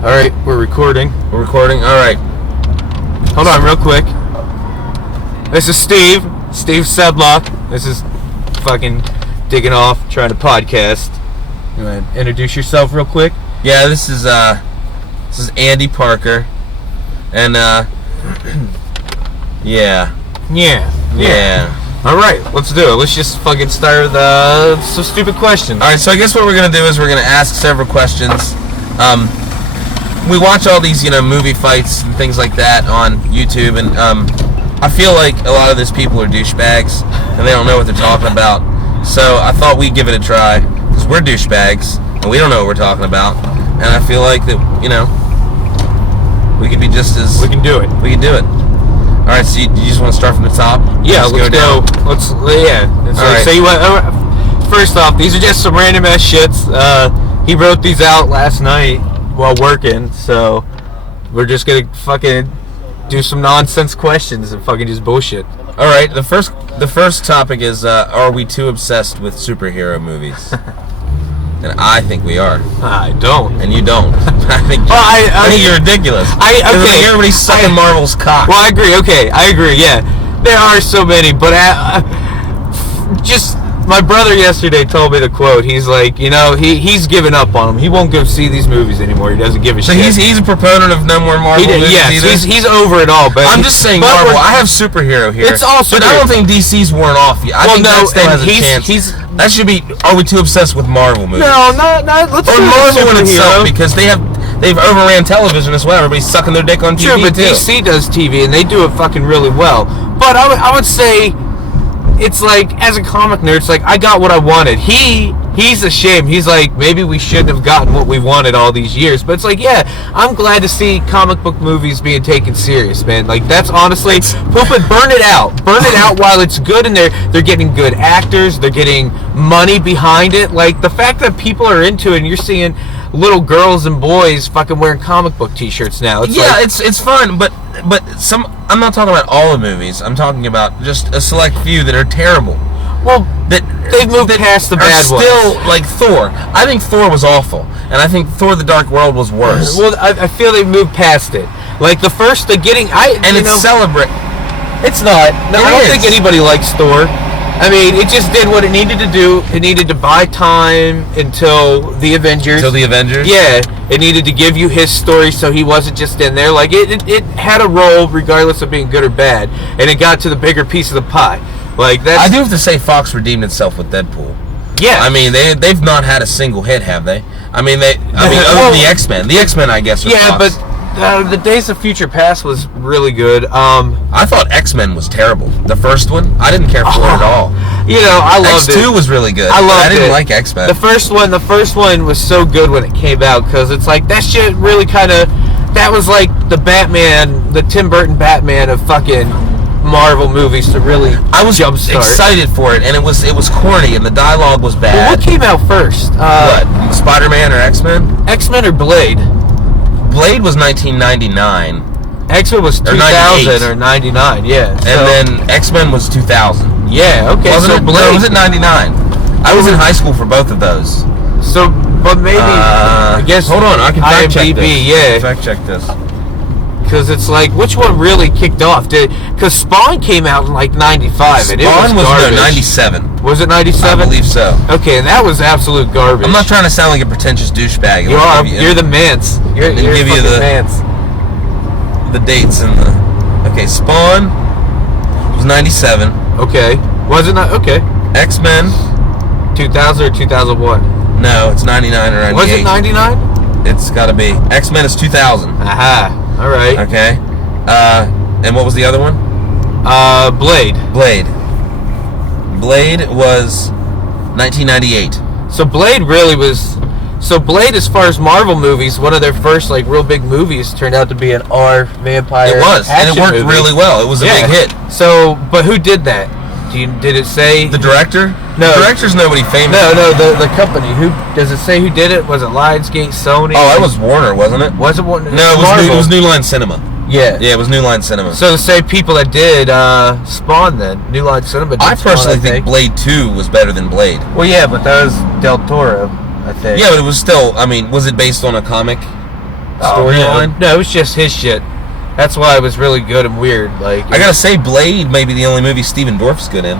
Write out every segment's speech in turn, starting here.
Alright, we're recording. We're recording? Alright. Hold on real quick. This is Steve Sedlock. This is fucking digging off, trying to podcast. You want to introduce yourself real quick? Yeah, this is Andy Parker. And, yeah. Alright, let's do it. Let's just fucking start with some stupid questions. Alright, so I guess what we're going to do is we're going to ask several questions. We watch all these, movie fights and things like that on YouTube, and I feel like a lot of these people are douchebags, and they don't know what they're talking about. So I thought we'd give it a try, because we're douchebags, and we don't know what we're talking about. And I feel like that, we could be just as... We can do it. We can do it. Alright, so you just want to start from the top? Yeah, let's go. Alright. So you want... First off, these are just some random ass shits. He wrote these out last night while working, so we're just gonna fucking do some nonsense questions and fucking just bullshit. Alright, the first topic is, are we too obsessed with superhero movies? And I think we are. I don't. And you don't. I think you're ridiculous. Okay. Everybody's sucking Marvel's cock. Well, I agree. Okay, I agree. Yeah, there are so many, but just my brother yesterday told me the quote. He's like, he's given up on them. He won't go see these movies anymore. He doesn't give a shit. So he's a proponent of no more Marvel movies. Yes, he's over it all. But I'm just saying Marvel. I have superhero here. It's also, but I don't think DC's worn off yet. I think that still has a chance. That should be. Are we too obsessed with Marvel movies? No, not. Let's or Marvel in itself, because they've overran television as well. Everybody's sucking their dick on TV. True, but DC does TV and they do it fucking really well. But I would say it's like, as a comic nerd, it's like I got what I wanted. He's ashamed. He's like, maybe we shouldn't have gotten what we wanted all these years. But it's like, yeah, I'm glad to see comic book movies being taken serious, man. Like, that's honestly, burn it out. Burn it out while it's good, and they're getting good actors. They're getting money behind it. Like, the fact that people are into it, and you're seeing little girls and boys fucking wearing comic book t-shirts now. It's fun, but I'm not talking about all the movies. I'm talking about just a select few that are terrible. Well, they've moved past the bad ones. Still, like Thor. I think Thor was awful, and I think Thor: The Dark World was worse. Well, I feel they've moved past it. Like it's celebrate. It's not. No, I don't think anybody likes Thor. I mean, it just did what it needed to do. It needed to buy time until the Avengers. Yeah, it needed to give you his story, so he wasn't just in there. Like it had a role, regardless of being good or bad, and it got to the bigger piece of the pie. Like that. I do have to say, Fox redeemed itself with Deadpool. Yeah. I mean, they've not had a single hit, have they? Other than the X-Men. The X-Men, I guess. Yeah, Fox. But the Days of Future Past was really good. I thought X-Men was terrible. The first one, I didn't care for it at all. I loved it. X2 was really good. I didn't like X-Men. The first one was so good when it came out, because it's like that shit really kind of. That was like the Batman, the Tim Burton Batman of fucking Marvel movies to really. I was excited for it, and it was corny, and the dialogue was bad. Well, what came out first? What? Spider-Man or X-Men? X-Men or Blade? Blade was 1999. X-Men was 2000 or 99. Yeah. And then X-Men was 2000. Yeah. Okay. Was it 99? I was in high school for both of those. So, but maybe I guess. Hold on, I can fact check this. Yeah. Fact check this. Because it's like, which one really kicked off? Because Spawn came out in like 95, and it was garbage. 97. Was it 97? I believe so. Okay, and that was absolute garbage. I'm not trying to sound like a pretentious douchebag. You're the manse. You're give you the manse. The dates and the. Okay, Spawn was 97. Okay, was it not? Okay. X-Men 2000 or 2001? No, it's 99 or 98. Was it 99? It's got to be. X-Men is 2000. Aha. All right. Okay. And what was the other one? Blade. Blade was 1998. So Blade really was. So Blade, as far as Marvel movies, one of their first like real big movies turned out to be an R vampire. It was, and it worked really well. It was a big hit. So, but who did that? Did it say the director? No, the director's nobody famous. No, the company. Who does it say who did it? Was it Lionsgate, Sony? Oh, that was Warner, wasn't it? Was it Warner? No, it was New Line Cinema. Yeah, it was New Line Cinema. So the same people that did Spawn, then New Line Cinema. I personally think Blade 2 was better than Blade. Well, yeah, but that was Del Toro, I think. Yeah, but it was still. I mean, was it based on a comic? storyline. No, it was just his shit. That's why it was really good and weird. Like, I gotta say, Blade may be the only movie Stephen Dorff's good in.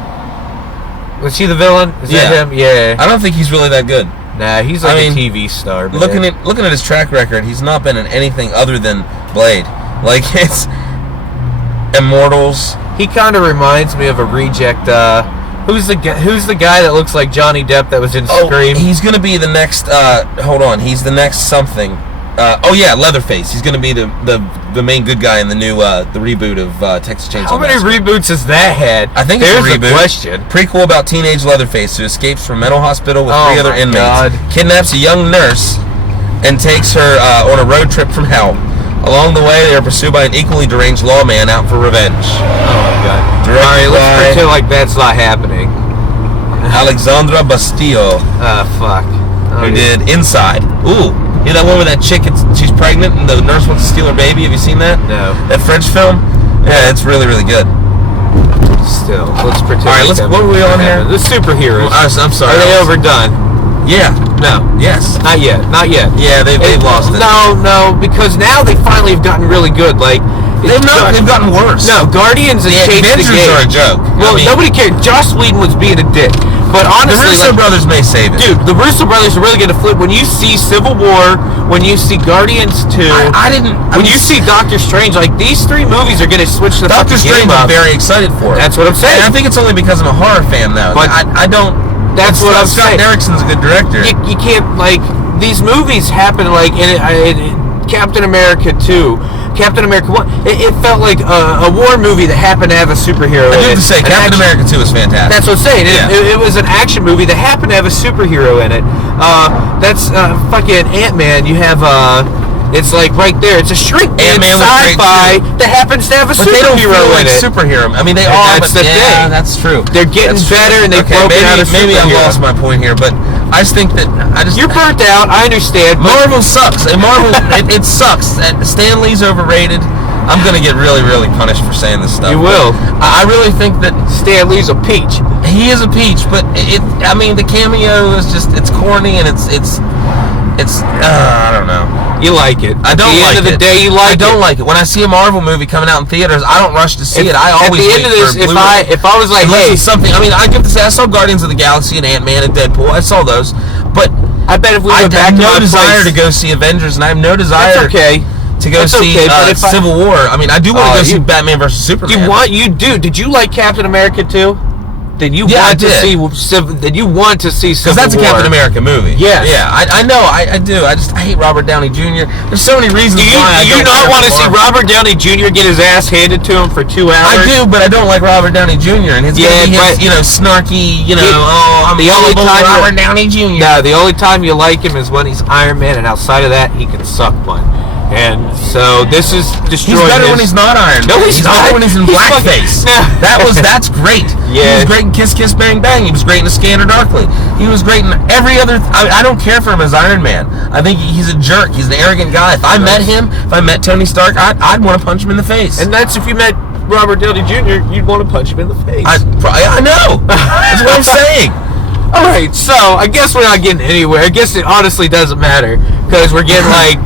Was he the villain? Is that him? Yeah. I don't think he's really that good. Nah, he's like a TV star. Man. Looking at his track record, he's not been in anything other than Blade. Like, it's Immortals. He kind of reminds me of a reject. Who's the guy that looks like Johnny Depp that was in Scream? He's gonna be the next. Hold on, he's the next something. Leatherface. He's gonna be the main good guy in the new the reboot of Texas Chainsaw How many Massacre. reboots has that had? I think it's a reboot. Question. Prequel about teenage Leatherface who escapes from a mental hospital with 3 other inmates, God. kidnaps a young nurse, and takes her on a road trip from hell. Along the way, they are pursued by an equally deranged lawman out for revenge. Oh my God. Directed Alright, let's by pretend like that's not happening. Alexandra Bastillo, Fuck. who did Inside. Ooh, you know that one with that chick? She's pregnant and the nurse wants to steal her baby. Have you seen that? No. That French film? Yeah, it's really, really good. Still, let's pretend. All right, what are we on here? The superheroes. I'm sorry. Are they overdone? Yeah. No. Yes. Not yet. Not yet. Yeah, they've lost it. No, because now they finally have gotten really good. Like They've gotten worse. No, Guardians and changed the Avengers game. are a joke. Well, nobody cared. Joss Whedon was being a dick. But honestly, the Russo brothers may save it. Dude, the Russo brothers are really going to flip. When you see Civil War, when you see Guardians 2, when you see Doctor Strange, like these 3 movies are going to switch the Doctor Strange, game up. I'm very excited for it. That's what I'm saying. And I think it's only because I'm a horror fan, though. But I don't. That's what I'm Scott saying. Derrickson's a good director. You can't, like, these movies happen, like, in Captain America 2. Captain America 1, it felt like a war movie that happened to have a superhero in it. I do have to say, Captain America 2 is fantastic. That's what I'm saying. Yeah. It was an action movie that happened to have a superhero in it. That's fucking Ant-Man. You have, it's like right there. It's a shrink Ant-Man was great, sci-fi too. that happens to have a But they don't superhero feel like in it. superhero. I mean, they And are, that's but the yeah, thing. that's true. They're getting better, and they've broken out of maybe I've superhero. lost my point here, but I just think that You're burnt out. I understand. But Marvel sucks. And Marvel, it sucks. Stan Lee's overrated. I'm gonna get really, really punished for saying this stuff. You will. I really think that Stan Lee's a peach. he is a peach, but I mean, the cameo is just—it's corny and it's I don't know. You like it. I don't like it. At the end of the day, you like it. I don't like it. When I see a Marvel movie coming out in theaters, I don't rush to see it. I always at the end of this, if I was like, unless hey, it's something. I mean, I give to say I saw Guardians of the Galaxy and Ant-Man and Deadpool. I saw those, but I bet if we I went back have to no my desire place, to go see Avengers, and I have no desire. That's okay. To go That's see okay, but if Civil War. I mean, I do want to go see Batman vs Superman. You do. Did you like Captain America too? Did you Yeah, want to see? Did you want to see Civil War? Because that's a Captain America movie. Yes. Yeah, I know. I do. I hate Robert Downey Jr. There's so many reasons why. Do you not want to see Robert Downey Jr. get his ass handed to him for 2 hours? I do, but I don't like Robert Downey Jr. and his snarky, I'm the only time Robert Downey Jr. No, the only time you like him is when he's Iron Man, and outside of that, he can suck one. And so this is destroying. He's better his... when he's not Iron Man. No, he's not. better when he's in blackface. That's great. Yeah. He was great in Kiss Kiss Bang Bang. He was great in A Scanner Darkly. He was great in every other. I don't care for him as Iron Man. I think he's a jerk. He's an arrogant guy. If I met him, if I met Tony Stark, I'd want to punch him in the face. And that's if you met Robert Downey Jr., you'd want to punch him in the face. I know. That's what I'm saying. All right, so I guess we're not getting anywhere. I guess it honestly doesn't matter because we're getting like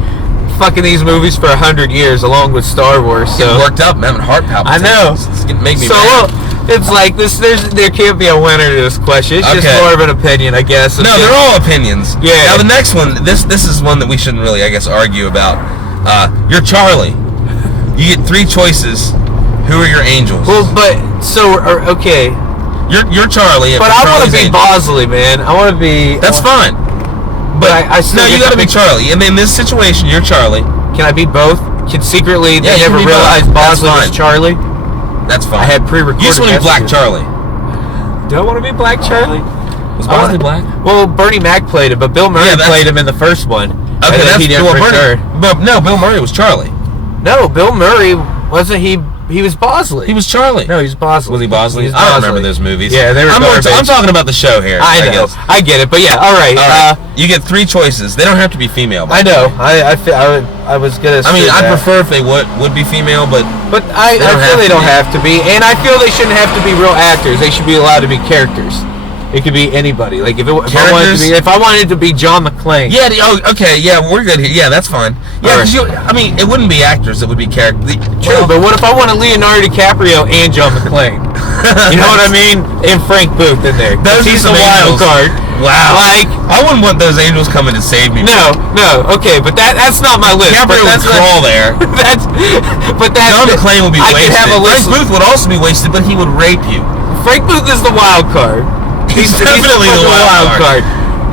fucking these movies for 100 years along with Star Wars. So Getting worked up, I'm having heart palpitations. I know. It's gonna make me so mad. it's like this. There can't be a winner to this question. It's just Okay. more of an opinion, I guess. No, they're all opinions. Yeah. Now the next one, this is one that we shouldn't really, I guess, argue about. You're Charlie. You get 3 choices. Who are your angels? Well, but so okay. You're Charlie. But I want to be Bosley, man. I want to be. That's fine. But I still you get gotta be Charlie. And in this situation, you're Charlie. Can I be both? Can secretly Yeah, they you never can be realized both. That's Bosley was fine. Charlie? That's fine. I had pre-recorded. You just want to be Black messages. Charlie. Do I want to be Black Charlie? Was Bosley black? Well, Bernie Mac played him, but Bill Murray played him in the first one. Okay, that's he didn't return. But no, Bill Murray was Charlie. No, Bill Murray wasn't he? He was Bosley. He was Charlie. No, he was Bosley. Was he Bosley? He was I don't Bosley. remember those movies. Yeah, they were garbage. I'm talking about the show here. I know. guess. I get it, but yeah, all right. You get 3 choices. They don't have to be female. I know. I was gonna. I mean, say I'd that. prefer if they would be female, but I feel they don't have to be, and I feel they shouldn't have to be real actors. They should be allowed to be characters. It could be anybody. Like if I wanted to be John McClane. Yeah. Okay. Yeah, we're good here. Yeah, that's fine. Yeah, because I mean, it wouldn't be actors. It would be characters. True, but what if I wanted Leonardo DiCaprio and John McClane? You know what I mean? And Frank Booth in there. He's the wild card. Wow. Like, I wouldn't want those angels coming to save me. No. Okay, but that's not my list. DiCaprio would crawl there. John McClane would be wasted. Have a list. Frank Booth would also be wasted, but he would rape you. Frank Booth is the wild card. He's definitely the wild card.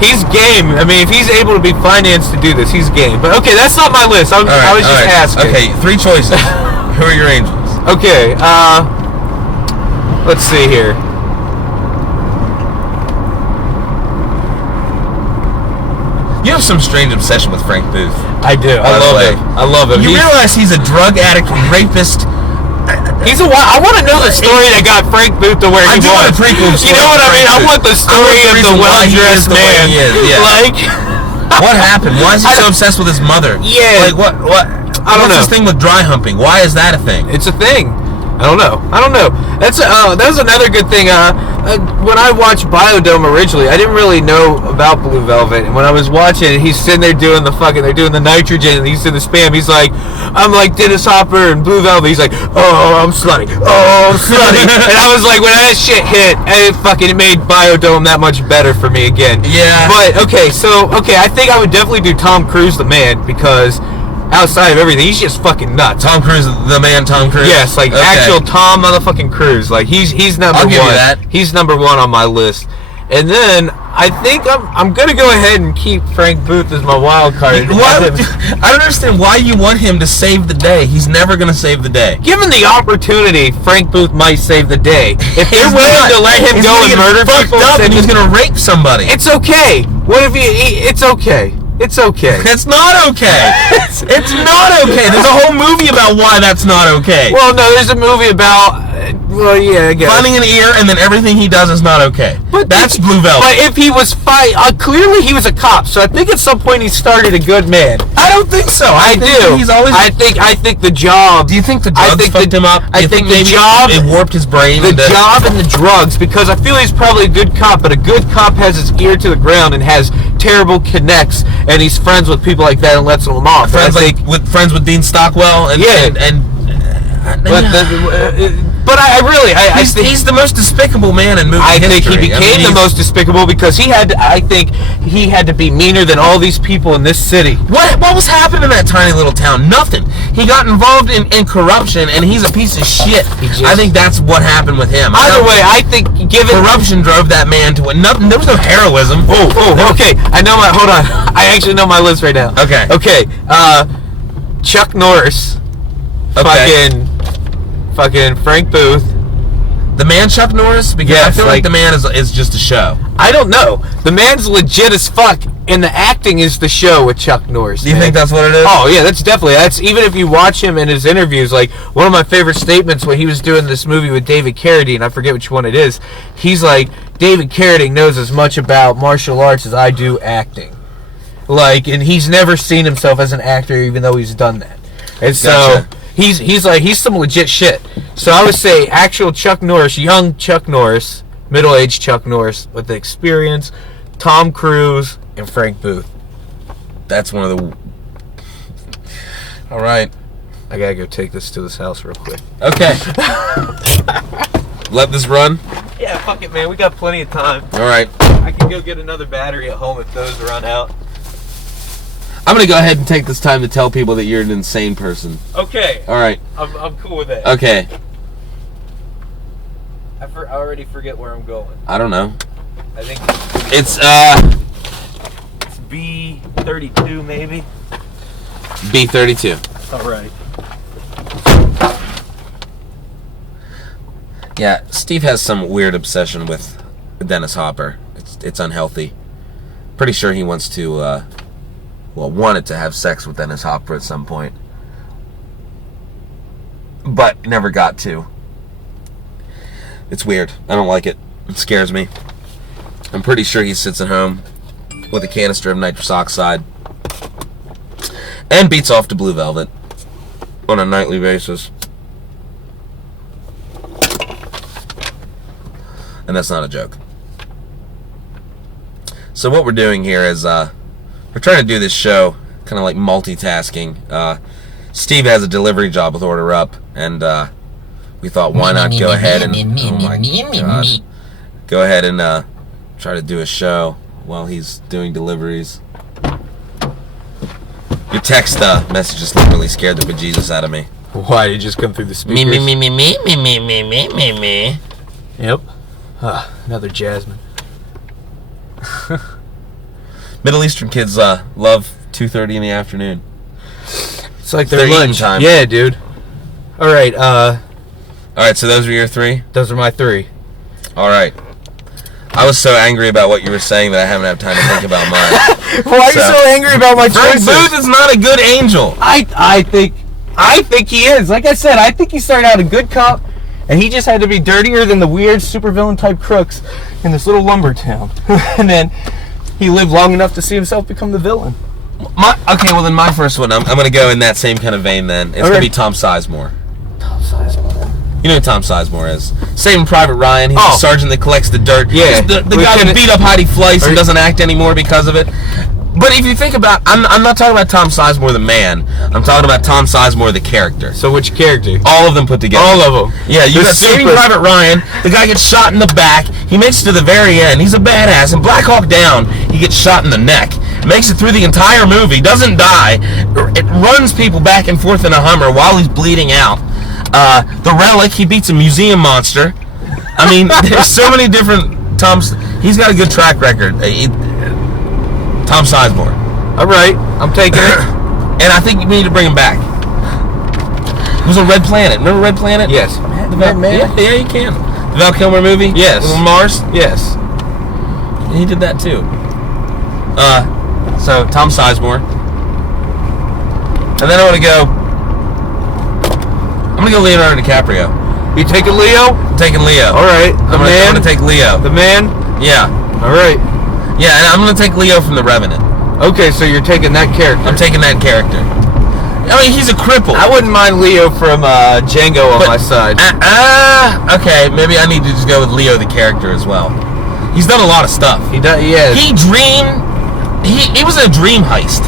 He's game. I mean, if he's able to be financed to do this, he's game. But okay, that's not my list. I was just asking. Okay, 3 choices. Who are your angels? Okay, let's see here. You have some strange obsession with Frank Booth. I do. I love him. You realize he's a drug addict, rapist. I want to know the story that got Frank Booth to where he was. Want a prequel story. You know what I mean? I want the story of the well-dressed man. Yeah. Like, what happened? Why is he so obsessed with his mother? Yeah. Like what? I don't know. What's this thing with dry humping? Why is that a thing? It's a thing. I don't know. That's another good thing. When I watched Biodome originally, I didn't really know about Blue Velvet, and when I was watching it, he's sitting there doing they're doing the nitrogen, and he's in the spam. He's like, I'm like Dennis Hopper and Blue Velvet. He's like, oh, I'm slutty. Oh, I'm slutty. And I was like, when that shit hit, it made Biodome that much better for me again. Yeah. But I think I would definitely do Tom Cruise the man, because outside of everything, he's just fucking nuts. Tom Cruise, the man, Tom Cruise. Yes, like actual Tom motherfucking Cruise. Like he's number one. I'll give you that. He's number one on my list. And then I think I'm gonna go ahead and keep Frank Booth as my wild card. I don't understand why you want him to save the day. He's never gonna save the day. Given the opportunity, Frank Booth might save the day. If they're willing to let him go and murder people, and he's gonna rape somebody. It's okay. What if it's okay? It's okay. It's not okay. It's not okay. There's a whole movie about why that's not okay. Well, no, there's a movie about, I guess. Finding an ear and then everything he does is not okay. But that's Blue Velvet. But if he was clearly he was a cop, so I think at some point he started a good man. I don't think so. I do. He's always. I think the job. Do you think the drugs fucked him up? I think the job. It warped his brain. The job and the drugs, because I feel he's probably a good cop, but a good cop has his ear to the ground and has terrible connects, and he's friends with people like that and lets them off. Friends with Dean Stockwell and But I really think he's the most despicable man in movie history. I think he became the most despicable because he had to be meaner than all these people in this city. What was happening in that tiny little town? Nothing. He got involved in corruption, and he's a piece of shit. I think that's what happened with him. Either way, I think given corruption drove that man to nothing. There was no heroism. Okay. Hold on. I actually know my list right now. Okay. Chuck Norris. Fucking Frank Booth. The man Chuck Norris? Because I feel like the man is just a show. I don't know. The man's legit as fuck, and the acting is the show with Chuck Norris. Do you think that's what it is? Oh, yeah, that's even if you watch him in his interviews, like, one of my favorite statements when he was doing this movie with David Carradine, I forget which one it is, he's like, David Carradine knows as much about martial arts as I do acting. Like, and he's never seen himself as an actor, even though he's done that. And so... Gotcha. He's some legit shit. So I would say actual Chuck Norris, young Chuck Norris, middle-aged Chuck Norris with the experience, Tom Cruise, and Frank Booth. That's one of the... All right. I gotta go take this to this house real quick. Okay. Let this run? Yeah, fuck it, man. We got plenty of time. All right. I can go get another battery at home if those run out. I'm going to go ahead and take this time to tell people that you're an insane person. Okay. All right. I'm cool with that. Okay. I already forget where I'm going. I don't know. I think it's B32 maybe. B32. All right. Yeah, Steve has some weird obsession with Dennis Hopper. It's unhealthy. Pretty sure he wants to wanted to have sex with Dennis Hopper at some point, but never got to. It's weird. I don't like it. It scares me. I'm pretty sure he sits at home with a canister of nitrous oxide and beats off to Blue Velvet on a nightly basis. And that's not a joke. So what we're doing here is we're trying to do this show kind of like multitasking. Steve has a delivery job with Order Up, and we thought, why not go ahead and go ahead and try to do a show while he's doing deliveries. Your text message just literally scared the bejesus out of me. Why did you just come through the speakers? Me. Yep. Another Jasmine. Middle Eastern kids love 2:30 in the afternoon. It's like their eating lunch time. Yeah, dude. All right. All right. So those are your 3. Those are my 3. All right. I was so angry about what you were saying that I haven't had time to think about mine. Why are you so angry about my Frank choices? Booth is not a good angel. I think he is. Like I said, I think he started out a good cop, and he just had to be dirtier than the weird supervillain type crooks in this little lumber town. And then he lived long enough to see himself become the villain. Okay, well then my first one, I'm going to go in that same kind of vein then. It's going to be Tom Sizemore. Tom Sizemore. You know who Tom Sizemore is? Saving Private Ryan. He's the sergeant that collects the dirt. Yeah. He's the guy who beat up Heidi Fleiss and doesn't act anymore because of it. But if you think about, I'm not talking about Tom Sizemore the man. I'm talking about Tom Sizemore the character. So which character? All of them put together. All of them. Yeah, you got Saving Private Ryan. The guy gets shot in the back. He makes it to the very end. He's a badass. In Black Hawk Down, he gets shot in the neck. Makes it through the entire movie. Doesn't die. It runs people back and forth in a Hummer while he's bleeding out. The Relic, he beats a museum monster. I mean, there's so many different Toms. He's got a good track record. Tom Sizemore. All right, I'm taking it. And I think we need to bring him back. He was on Red Planet. Remember Red Planet? Yes. Yeah, you can. The Val Kilmer movie? Yes. On Mars? Yes. He did that too. So Tom Sizemore. And then I'm gonna go Leonardo DiCaprio. You taking Leo? I'm taking Leo. All right. I'm gonna take Leo. The man? Yeah. All right. Yeah, and I'm gonna take Leo from The Revenant. Okay, so you're taking that character. I'm taking that character. I mean, he's a cripple. I wouldn't mind Leo from Django on my side. Okay, maybe I need to just go with Leo the character as well. He's done a lot of stuff. He does. Yeah. He was in a dream heist.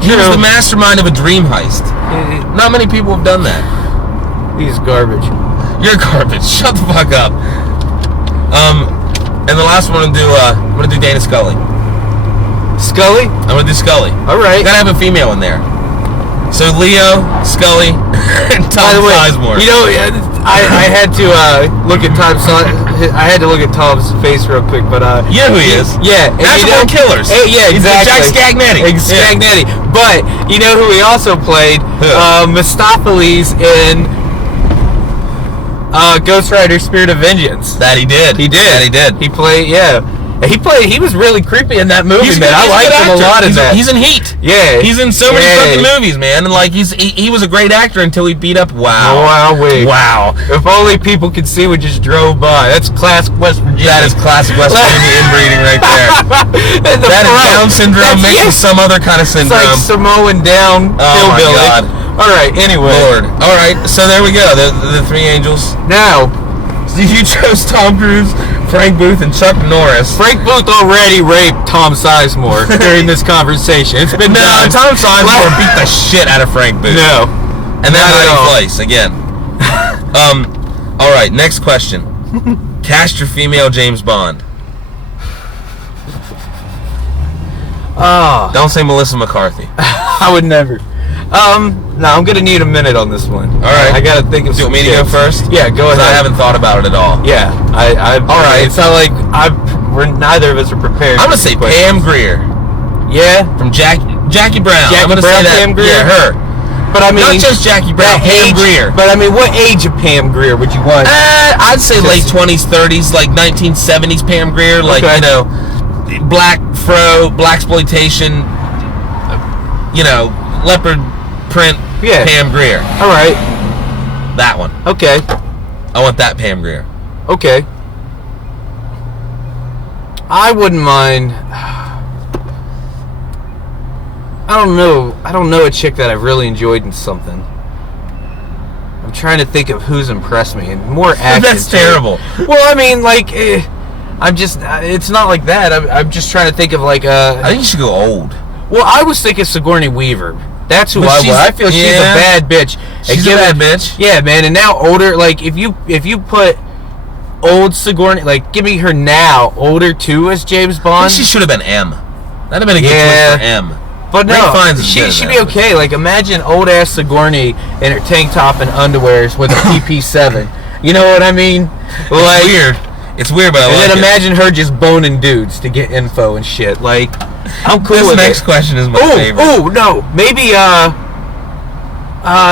He was the mastermind of a dream heist. Not many people have done that. He's garbage. You're garbage. Shut the fuck up. And the last one I'm gonna do Dana Scully. Scully? I'm gonna do Scully. All right. Gotta have a female in there. So Leo, Scully, and Tom Sizemore. You know, I had to look at Tom's. I had to look at Tom's face real quick, but you know who he is? Yeah, Natural Killers. Yeah, exactly. Jack Scagnetti. Scagnetti. Yeah. But you know who he also played? Mephistophelies in Ghost Rider: Spirit of Vengeance. That he did. He played. He was really creepy in that movie, man. I liked him a lot in that. He's in Heat. Yeah. He's in so many fucking movies, man. And like he was a great actor until he beat up Wow. If only people could see we just drove by. That's classic West Virginia. That is classic West Virginia inbreeding right there. That is Down syndrome mixed with some other kind of syndrome. It's like Samoan Down. Oh my God. Alright, anyway. Lord. Alright, so there we go. The 3 angels. Now, you chose Tom Cruise, Frank Booth, and Chuck Norris. Frank Booth already raped Tom Sizemore during this conversation. It's been done. Tom Sizemore beat the shit out of Frank Booth. No. And then Heidi Fleiss again. Alright, next question. Cast your female James Bond. Don't say Melissa McCarthy. I would never. No, I'm gonna need a minute on this one. All right, I gotta think of. Do you want me to go first? Yeah, go ahead. I haven't thought about it at all. Yeah, all right. It's not like neither of us are prepared. I'm gonna say Pam Grier. Yeah, from Jackie Brown. I'm gonna say that. Pam Grier. Yeah, her. But I mean, not just Jackie Brown. Pam Grier. But I mean, what age of Pam Grier would you want? I'd say late 20s, 30s, like 1970s Pam Grier, like you know, black fro, blaxploitation, you know, leopard print. Yeah. Pam Grier. All right. That one. Okay. I want that Pam Grier. Okay. I wouldn't mind. I don't know a chick that I've really enjoyed in something. I'm trying to think of who's impressed me and more action. That's terrible. Well, I mean, like, I'm just, it's not like that. I'm just trying to think of like I think you should go old. Well, I was thinking Sigourney Weaver. That's who But I was. she's- I feel she's a yeah. bad bitch. She's a bad bitch. Yeah, man. And now older, like if you put old Sigourney, like give me her now, older too as James I Bond. think she should have been M. That'd have been a good Yeah. choice for M. But Ray no, Fiennes is she good should at be that. okay. Like imagine old ass Sigourney in her tank top and underwears with a PP7. You know what I mean? It's weird. It's weird, but I And like then it. imagine her just boning dudes to get info and shit. Like, I'm cool This with next it. question is my favorite. Oh no, maybe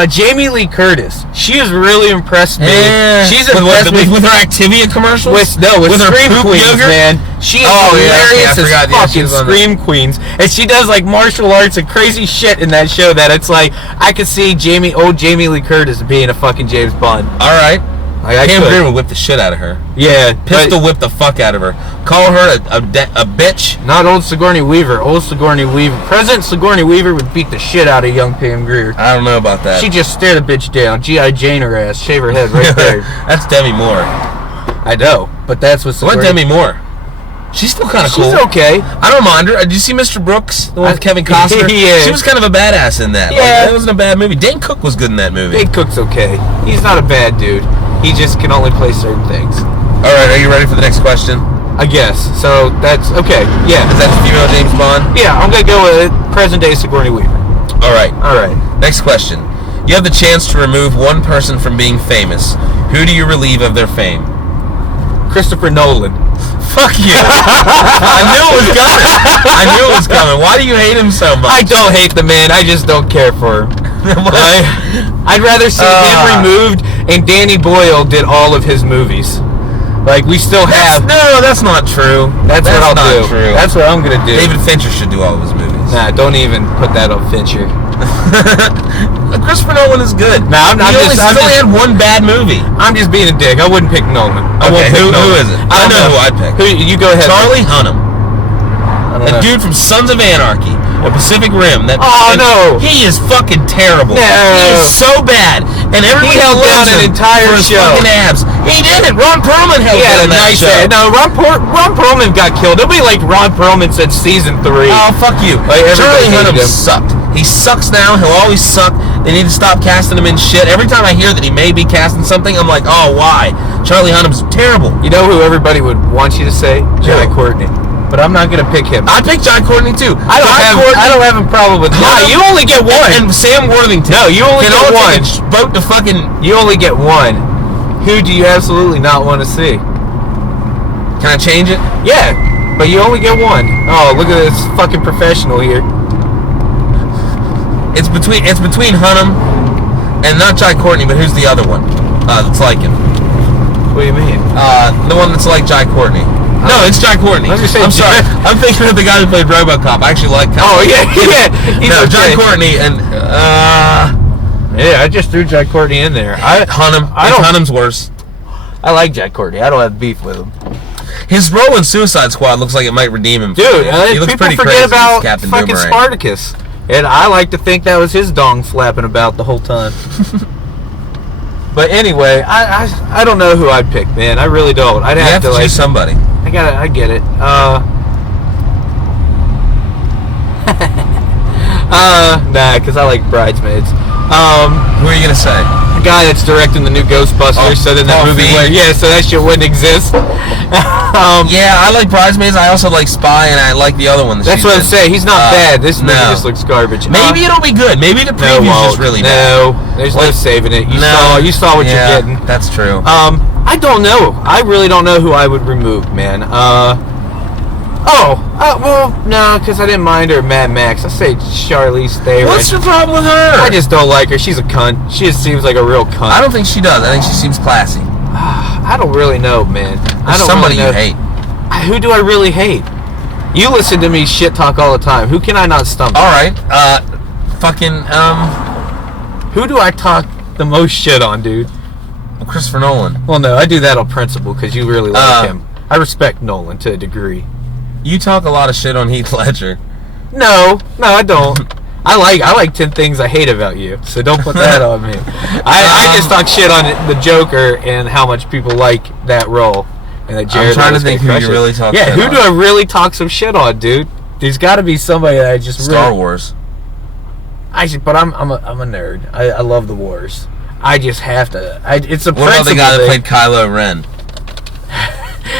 Jamie Lee Curtis. She has really impressed me. Yeah. She's with, impressed me with her Activia commercials. with her Scream poop Queens, yogurt? man. She is Oh, yeah, hilarious okay, I as forgot. Yeah, she fucking was on Scream Queens, and she does like martial arts and crazy shit in that show. That it's like I could see old Jamie Lee Curtis being a fucking James Bond. All right. I Pam could. Grier would whip the shit out of her. Yeah, Pistol but whip the fuck out of her. Call her a bitch. not old Sigourney Weaver. Old Sigourney Weaver. President Sigourney Weaver would beat the shit out of young Pam Grier. I don't know about that. She just stared a bitch down. G.I. Jane her ass. Shave her head right there. That's Demi Moore. I know, but that's what What Sigourney... Demi Moore? She's still kind of cool. She's okay. I don't mind her. Did you see Mr. Brooks? The one with Kevin Costner? Yeah. She was kind of a badass in that. Yeah. Like, that wasn't a bad movie. Dane Cook was good in that movie. Big Cook's okay. He's not a bad dude. He just can only play certain things. All right, are you ready for the next question? I guess. So that's okay. Yeah. Is that the female James Bond? Yeah, I'm gonna go with present day Sigourney Weaver. All right. All right. Next question. You have the chance to remove one person from being famous. Who do you relieve of their fame? Christopher Nolan. Fuck you. I knew it was coming. I knew it was coming. Why do you hate him so much? I don't hate the man. I just don't care for him. I'd rather see him removed and Danny Boyle did all of his movies. Like we still have. No, that's not true. That's what I'll not do. True. That's what I'm gonna do. David Fincher should do all of his movies. Nah, don't even put that on Fincher. Christopher Nolan is good. Nah, He only had one bad movie. I'm just being a dick. I wouldn't pick Nolan. I won't Okay, pick who Nolan. is it? I I know know who I'd pick. Who, you go ahead. Charlie Hunnam. I don't That know. dude from Sons of Anarchy, or Pacific Rim. Oh, no. He is fucking terrible. No. He is so bad, and everybody held loves down an him entire for his show. fucking abs. He did it. Ron Perlman held He had down a that nice show. head. No, Ron Perlman got killed. Nobody liked Ron Perlman since season 3. Oh, fuck you. Like, everybody Charlie hated Hunnam him. sucked. He sucks now. He'll always suck. They need to stop casting him in shit. Every time I hear that he may be casting something, I'm like, oh, why? Charlie Hunnam's terrible. You know who everybody would want you to say? Jai Courtney. But I'm not gonna pick him. I picked Jai Courtney, too. I don't have a problem with Hunnam, Yeah, you only get one. And Sam Worthington. No, you only can get all one. take a boat to fucking... You only get one. Who do you absolutely not want to see? Can I change it? Yeah, but you only get one. Oh, look at this fucking professional here. It's between Hunnam and not Jai Courtney, but who's the other one that's like him? What do you mean? The one that's like Jai Courtney. No, it's Jai Courtney. I was gonna say I'm sorry. Jai- I'm thinking of the guy who played RoboCop. I actually like. Oh yeah, yeah. He's No, okay. Jai Courtney and Yeah, I just threw Jai Courtney in there. Hunnam. I don't- Hunnam's worse. I like Jai Courtney. I don't have beef with him. His role in Suicide Squad looks like it might redeem him. Dude, he looks people pretty forget crazy as about Captain fucking Boomerang. Spartacus. And I like to think that was his dong flapping about the whole time. But anyway, I don't know who I'd pick, man. I really don't. I'd You have, have to like choose somebody. I get it. Nah, because I like Bridesmaids. Who are you gonna say? The guy that's directing the new Ghostbusters, Oh, so then that Paul movie, Feig. so that shit wouldn't exist. Yeah, I like Bridesmaids. I also like Spy, and I like the other one. That's what I'm saying. He's not bad. This movie no. just looks garbage. Maybe it'll be good. Maybe the no, preview's won't. just really bad. No, there's no Like, saving it. You No. saw what Yeah, you're getting. That's true. I don't know. I really don't know who I would remove, man. Well, no, because I didn't mind her in Mad Max. I say Charlize Theron. What's your problem with her? I just don't like her. She's a cunt. She just seems like a real cunt. I don't think she does. I think she seems classy. I don't really know, man. I don't Somebody really know. you hate. Who do I really hate? You listen to me shit talk all the time. Who can I not stump? All right. Who do I talk the most shit on, dude? Christopher Nolan. Well, no, I do that on principle because you really like him. I respect Nolan to a degree. You talk a lot of shit on Heath Ledger. No, I don't. I like 10 things I hate about you, so don't put that on me. I just talk shit on the Joker and how much people like that role. and that Jared I'm trying to Leto's think gonna who crush you it. really talk Yeah, shit who on. do I really talk some shit on, dude? There's got to be somebody that I just Star Wars. But I'm a nerd. I love the Wars. I just have to. It's a What about the principle guy that thing. played Kylo Ren?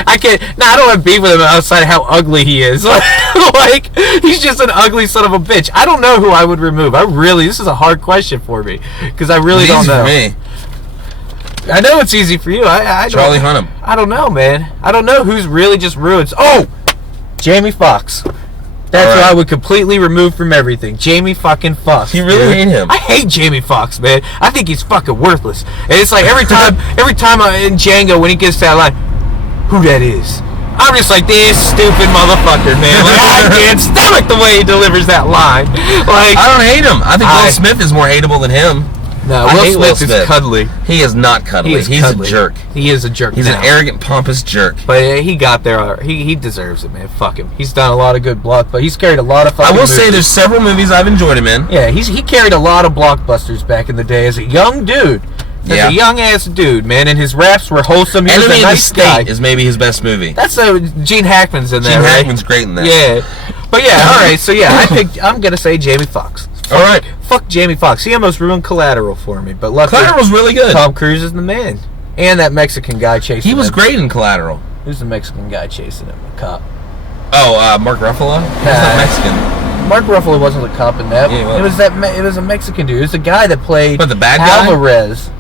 I can't. No, I don't have beef with him outside of how ugly he is. Like, he's just an ugly son of a bitch. I don't know who I would remove. This is a hard question for me because I really don't know. For me. I know it's easy for you. I Charlie Hunnam. I don't know, man. I don't know who's really just ruins. Oh, Jamie Foxx. That's who I would completely remove from everything. Jamie fucking Foxx. You really hate him? I hate Jamie Foxx, man. I think he's fucking worthless. And it's like every time in Django when he gets to that line, who that is? I'm just like, this stupid motherfucker, man. Like, I can't stomach the way he delivers that line. Like, I don't hate him. I think Will Smith is more hateable than him. no, I Will hate Smith Will is Smith. cuddly. He is not cuddly. He's cuddly. a jerk. He is a jerk. He's now. an arrogant, pompous jerk. But he got there. He deserves it, man. Fuck him. He's done a lot of good block, but he's carried a lot of fucking I will say movies. there's several movies I've enjoyed him in. Yeah, he carried a lot of blockbusters back in the day as a young dude. As a young ass dude, man, and his raps were wholesome. He was Enemy a of the nice guy. State is maybe his best movie. That's Gene Hackman's in there, Gene right? Hackman's great in that. Yeah, but yeah, all right. So yeah, I'm gonna say Jamie Foxx. All right. Fuck Jamie Foxx. He almost ruined Collateral for me, but luckily Collateral's really good. Tom Cruise is the man, and that Mexican guy chasing. He was him. great in Collateral. Who's the Mexican guy chasing him? The cop. Oh, Mark Ruffalo? He's not Mexican. Mark Ruffalo wasn't the cop in that. Yeah, he It was It was a Mexican dude. It was the guy that played. But the bad guy? Alvarez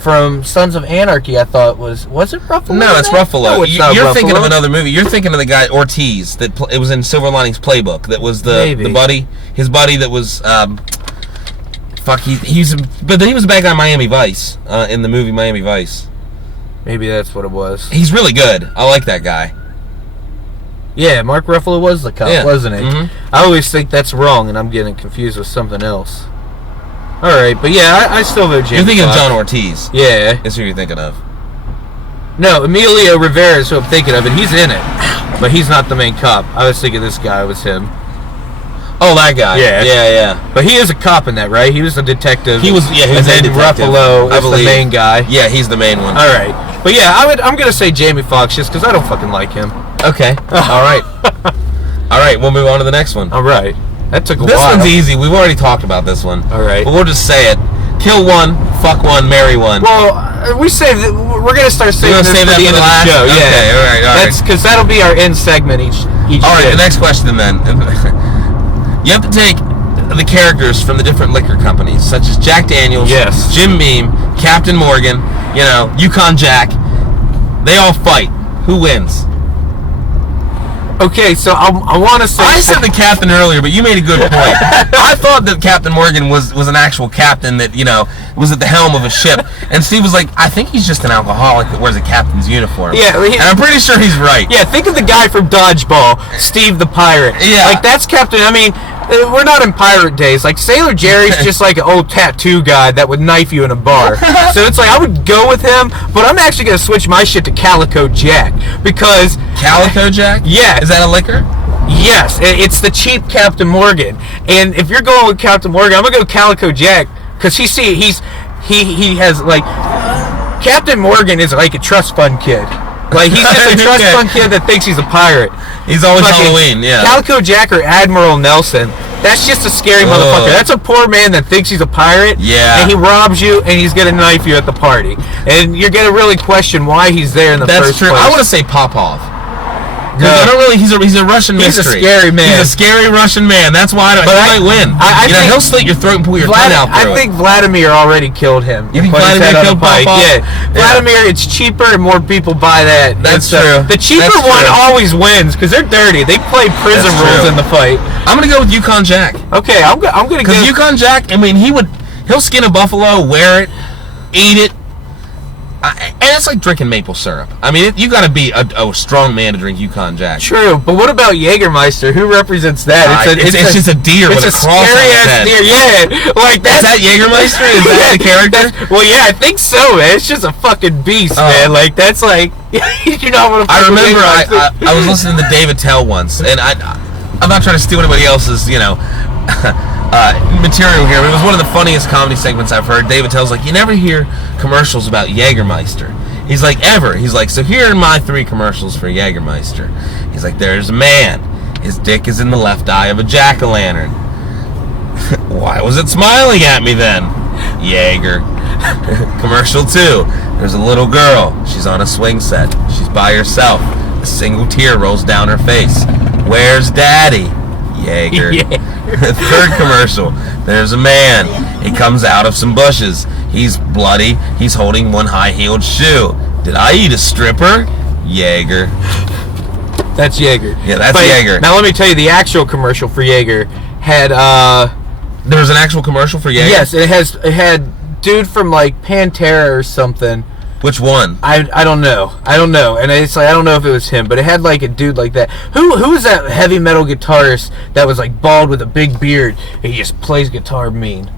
from Sons of Anarchy. I thought was it Ruffalo? No, it's Ruffalo. No, it's not You're Ruffalo. thinking of another movie. You're thinking of the guy Ortiz that it was in Silver Linings Playbook. That was the buddy, his buddy that was but he was a bad guy in Miami Vice in the movie Miami Vice. Maybe that's what it was. He's really good. I like that guy. Yeah, Mark Ruffalo was the cop, wasn't he? Mm-hmm. I always think that's wrong, and I'm getting confused with something else. All right, but yeah, I still vote Jamie You're thinking Foxx. of John Ortiz. Yeah. That's who you're thinking of. No, Emilio Rivera is who I'm thinking of, and he's in it. But he's not the main cop. I was thinking this guy was him. Oh, that guy. Yeah. Yeah. But he is a cop in that, right? He was a detective. He was and a then detective, Ruffalo I is the believe. main guy. Yeah, he's the main one. All right. But yeah, I'm going to say Jamie Foxx just because I don't fucking like him. Okay. All right. All right, we'll move on to the next one. All right. That took a This while. one's easy. We've already talked about this one. All right. But we'll just say it. Kill one, fuck one, marry one. Well, we saved it. We're going to start saving this save for that the for end the of the last? show. Okay, Yeah. all right. That's because that'll be our end segment each All right, shift. the next question then. You have to take the characters from the different liquor companies, such as Jack Daniels, Yes. Jim Beam, Captain Morgan, Yukon Jack. They all fight. Who wins? Okay, so I want to say... I said the captain earlier, but you made a good point. I thought that Captain Morgan was an actual captain that, was at the helm of a ship. And Steve was like, I think he's just an alcoholic that wears a captain's uniform. Yeah, and I'm pretty sure he's right. Yeah, think of the guy from Dodgeball, Steve the Pirate. Yeah. Like, that's Captain... I mean, we're not in pirate days. Like, Sailor Jerry's just like an old tattoo guy that would knife you in a bar. So it's like, I would go with him, but I'm actually going to switch my shit to Calico Jack. Because... Calico Jack? Yeah. Is that a liquor? Yes, it's the cheap Captain Morgan. And if you're going with Captain Morgan, I'm going to go Calico Jack. Because he has, like... Captain Morgan is like a trust fund kid. Like, he's just a trust fund kid that thinks he's a pirate. He's always Fucking Halloween, yeah. Calico Jack or Admiral Nelson. That's just a scary motherfucker. That's a poor man that thinks he's a pirate. Yeah. And he robs you, and he's gonna knife you at the party. And you're gonna really question why he's there in the first That's true. place. I want to say Popov. No. I don't really. He's a Russian He's a mystery. scary man. He's a scary Russian man. That's why he might win. I think he'll slit your throat and pull your tongue out through I think Vladimir already killed him. You think Put his Vladimir head on killed a pike. Popov? Yeah. Yeah. Vladimir, it's cheaper and more people buy that. That's And true. The cheaper That's one true. always wins because they're dirty. They play prison That's rules true. in the fight. I'm gonna go with Yukon Jack. Okay, I'm gonna Because go. Yukon Jack, I mean, he'll skin a buffalo, wear it, eat it, and it's like drinking maple syrup. I mean, you got to be a strong man to drink Yukon Jack. True, but what about Jägermeister? Who represents that? It's just a deer with a cross on scary its ass head. deer. Yeah, like Is that Jägermeister? Is that the character? Well, yeah, I think so, man. It's just a fucking beast, man. Like that's like you know what I remember I was listening to David Tell once, and I'm not trying to steal anybody else's material here, but it was one of the funniest comedy segments I've heard. David Tell's like, you never hear commercials about Jägermeister. He's like, ever. He's like, so here are my 3 commercials for Jägermeister. He's like, there's a man. His dick is in the left eye of a jack-o'-lantern. Why was it smiling at me then? Jaeger. Commercial 2. There's a little girl. She's on a swing set. She's by herself. A single tear rolls down her face. Where's Daddy? Jaeger. Third commercial. There's a man. He comes out of some bushes. He's bloody. He's holding one high-heeled shoe. Did I eat a stripper? Jaeger. That's Jaeger. Yeah, that's Jaeger. Now let me tell you, the actual commercial for Jaeger had There was an actual commercial for Jaeger? Yes, it had dude from like Pantera or something. Which one? I don't know, and it's like I don't know if it was him, but it had like a dude like that. Who was that heavy metal guitarist that was like bald with a big beard? And he just plays guitar mean.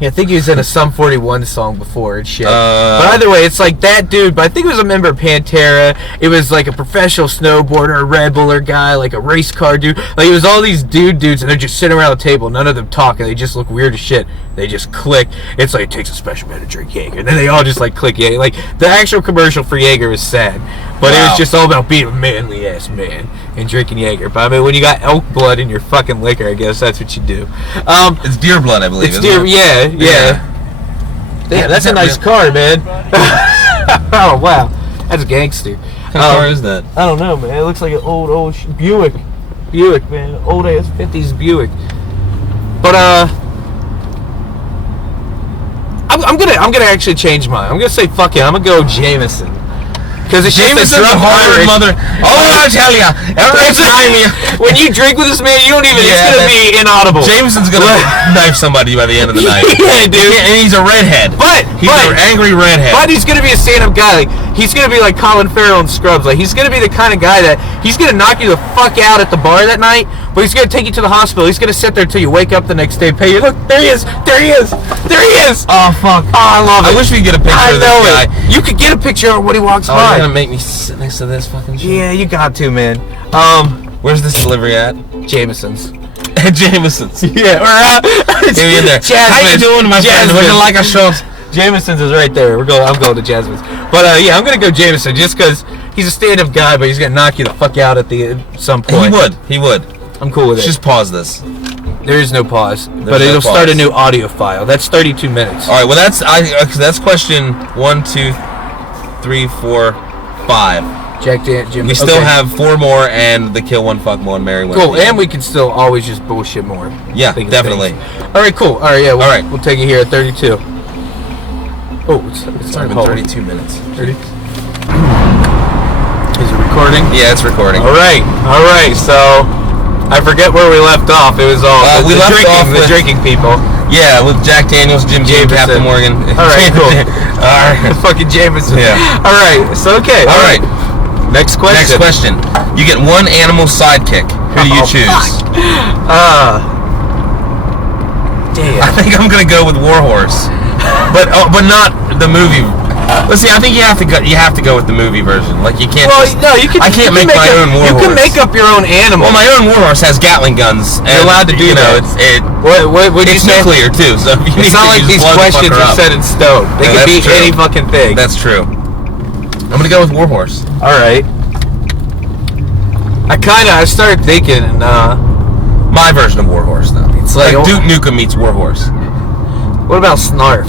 Yeah, I think he was in a Sum 41 song before and shit. But either way, it's like that dude. But I think it was a member of Pantera. It was like a professional snowboarder, a Red Buller guy, like a race car dude. Like it was all these dudes, and they're just sitting around the table. None of them talking. They just look weird as shit. They just click. It's like it takes a special man to drink Jaeger. And then they all just like click Jaeger. Like the actual commercial for Jaeger was sad, but it was just all about being a manly ass man and drinking Jaeger. But I mean, when you got elk blood in your fucking liquor, I guess that's what you do. It's deer blood, I believe. It's deer. Yeah. Damn, that's a nice car, man. Oh wow, that's gangster. What kind of car is that? I don't know, man. It looks like an old Buick, man, old ass '50s Buick. But I'm gonna actually change mine. I'm gonna say fuck it. I'm gonna go Jameson. Because it's Jameson's a hard mother. Oh, I tell ya. Every time when you drink with this man, you don't even. It's gonna be inaudible. Jameson's gonna knife somebody by the end of the night. Yeah, dude. And he's a redhead. He's an angry redhead. But he's gonna be a stand-up guy. Like he's gonna be like Colin Farrell in Scrubs. Like he's gonna be the kind of guy that he's gonna knock you the fuck out at the bar that night. But he's gonna take you to the hospital. He's gonna sit there till you wake up the next day. Pay you. Look, there he is. There he is. There he is. Oh fuck. Oh, I love it. I wish we could get a picture of this guy. You could get a picture of when he walks by. You're gonna make me sit next to this fucking shit. Yeah, you got to, man. Where's this delivery at? Jameson's. At Jameson's. Yeah, Get me in there. Jasmine. How you doing, my friend? Would you like a shot? Jameson's is right there. I'm going to Jasmine's. But yeah, I'm gonna go Jameson just because he's a stand-up guy, but he's gonna knock you the fuck out at some point. He would. I'm cool with it. Just pause this. There is no pause, but it'll start a new audio file. That's 32 minutes. All right. Well, that's question 1, 2, 3, 4, 5. Jim. We still have 4 more, and the kill one, fuck one, marry one. Cool, and we can still always just bullshit more. Yeah, definitely. All right, cool. All right, yeah. All right, we'll take it here at 32. Oh, it's already been 32 minutes. 30. Is it recording? Yeah, it's recording. All right. So I forget where we left off. It was all the drinking people. Yeah, with Jack Daniels, Jim Beam, Captain Morgan. All right, cool. All right, fucking Jameson. Yeah. All right. So okay. All right. Next question. You get one animal sidekick. Who do you choose? Damn. I think I'm gonna go with Warhorse, but not the movie. Let's see. I think you have to go with the movie version. Like you can't. Well, no, you can. I can't make my own Warhorse. You can make up your own animal. Well, my own Warhorse has Gatling guns. And, you're allowed to do that. It's nuclear too. So it's not like these questions are set in stone. They could be any fucking thing. That's true. I'm gonna go with Warhorse. All right. I started thinking, my version of Warhorse though. It's like Duke Nukem meets Warhorse. What about Snarf?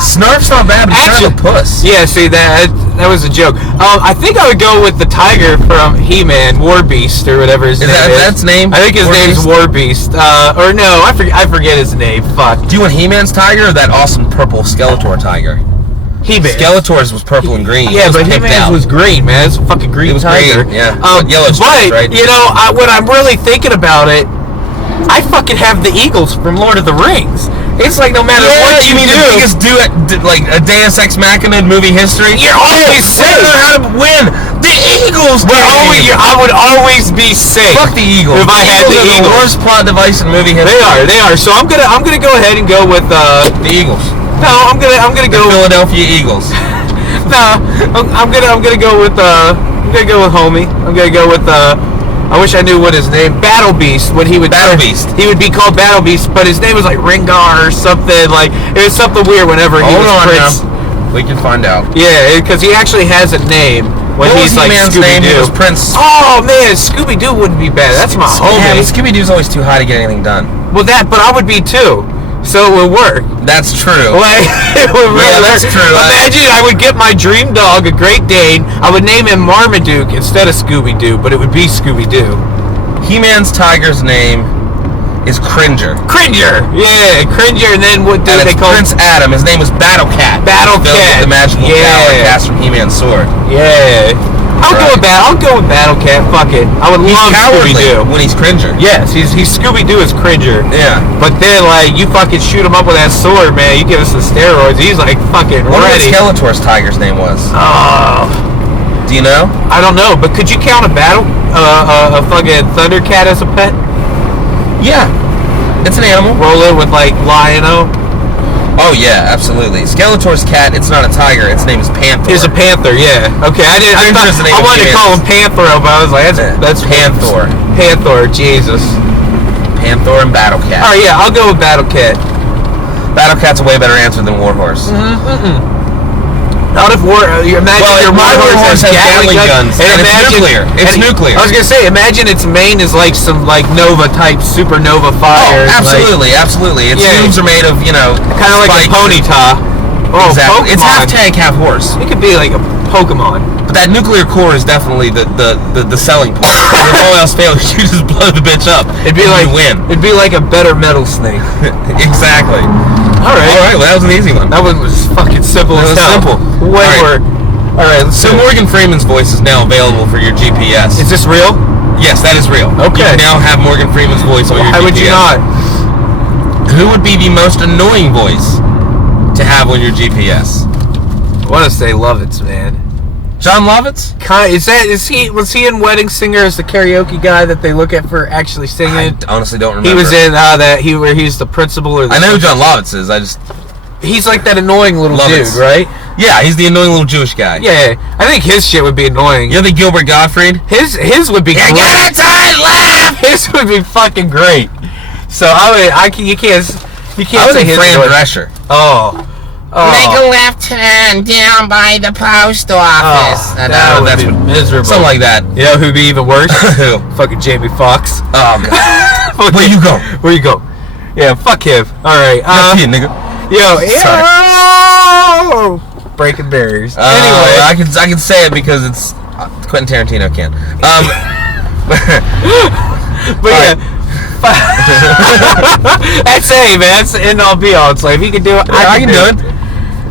Snarf's not bad, but he's kind of a puss. Yeah, see that was a joke. I think I would go with the tiger from He-Man, War Beast or whatever his name is. That's name? I think his name's War Beast. Or no, I forget his name. Fuck. Do you want He-Man's tiger or that awesome purple Skeletor tiger? He-Man. Skeletor's was purple and green. Yeah, but He-Man's was green, man. It's a fucking green tiger. Green, yeah. Yellow stripes, right? You know, when I'm really thinking about it, I fucking have the Eagles from Lord of the Rings. It's like no matter what you do, the biggest like a Deus Ex Machina in movie history. You're always safe. I don't know how to win. The Eagles. I would always be safe. Fuck the Eagles. If I had the Eagles. The worst plot device in movie history. They are. So I'm gonna go ahead and go with the Eagles. No, I'm gonna go the Philadelphia Eagles. No, I'm gonna go with homie. I'm gonna go with I wish I knew what his name. Battle Beast. When he would Beast. He would be called Battle Beast, but his name was like Ringar or something. Like it was something weird. Whenever he was Prince. We can find out. Yeah, because he actually has a name when What he's was like He-Man's name? It was Scooby-Doo. Prince. Oh man, Scooby-Doo wouldn't be bad. That's my Yeah, homie. but Scooby-Doo's always too high to get anything done. Well, but I would be too. So it would work. That's true. Like, it would really Yeah, that's work. true. Imagine I would get my dream dog, a Great Dane. I would name him Marmaduke instead of Scooby-Doo, but it would be Scooby-Doo. He-Man's tiger's name is Cringer. Cringer! Yeah, Cringer, and then what do And they it's call Prince Adam. His name was Battle Cat. Battle Filled with Cat. the magical power cast from He-Man's sword. Yeah. I'll go with Battle Cat. Fuck it. I would He's love cowardly Scooby-Doo. when he's Cringer. Yes, he's Scooby-Doo as Cringer. Yeah. But then, like, you fucking shoot him up with that sword, man. You give us the steroids. He's, like, fucking What ready. Skeletor's tiger's name was? Oh, Do you know? I don't know. But could you count a fucking Thundercat as a pet? Yeah. It's an animal. Roll it with, like, Lion-O? Oh yeah, absolutely. Skeletor's cat. It's not a tiger. Its name is Panther. He's a panther, yeah. Okay, I Cringer's the name I of wanted to He-Man. call him Panthro, but I was like, that's Panther. Panther, Jesus. Panther and Battle Cat. All right, yeah, I'll go with Battle Cat. Battle Cat's a way better answer than Warhorse. Not if you imagine Well, your my Warhorse Warhorse has Gatling Gatling guns, and it's nuclear. It's nuclear. I was gonna say, imagine its main is like some like Nova type supernova fire. Oh, absolutely, absolutely. Its Yeah. hooves are made of, Kind of like spikes. a Ponyta. Oh, Exactly. It's half Pokemon. tank, half horse. It could be like a Pokemon. But that nuclear core is definitely the selling point. If all else fails, you just blow the bitch up. It'd be and like you win. It'd be like a better Metal Snake. Exactly. All right. All right. Well, that was an easy one. That one was fucking simple That as was hell. simple. Way All right. more. All right. Let's So do it. Morgan Freeman's voice is now available for your GPS. Is this real? Yes, that is real. Okay. You now have Morgan Freeman's voice on your GPS. Why would you not? Who would be the most annoying voice to have on your GPS? I want to say Lovitz, man. John Lovitz? Was he in Wedding Singer as the karaoke guy that they look at for actually I singing? honestly don't remember. He was in where he's the principal or the I know who John Lovitz is. He's like that annoying little Lovitz. dude, right? Yeah, he's the annoying little Jewish guy. Yeah, I think his shit would be annoying. You know the Gilbert Gottfried? His would be great. tight laugh! His would be fucking great. So you can't I was say in his Fran voice. Drescher. Oh. Make a left turn down by the post office. that No, would that's be what- miserable. Something like that. You know who'd be even worse? Who? Fucking Jamie Foxx. Oh, God. Where you go? Where you go? Yeah, fuck him. All right. That's it, nigga. Yo, Sorry. breaking barriers. Anyway, Anyway, I can say it because it's Quentin Tarantino can. but yeah. That's man. That's the end all be all. It's like if he can do it, I can do it.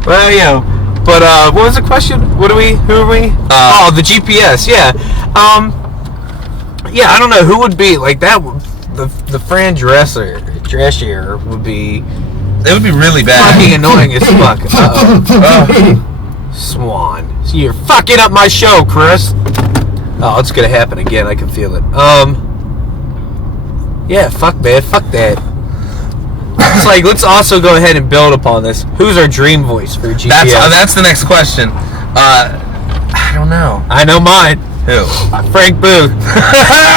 Well, but what was the question? Who are we? The GPS. Yeah. Yeah, I don't know who would be like that. The Fran Drescher would be It would be really bad. fucking annoying as fuck. Uh-oh. Swan, so you're fucking up my show, Chris. Oh, it's gonna happen again. I can feel it. Yeah, fuck that. It's like, let's also go ahead and build upon this. Who's our dream voice for GPS? That's the next question. I don't know. I know mine. Who? Frank Booth.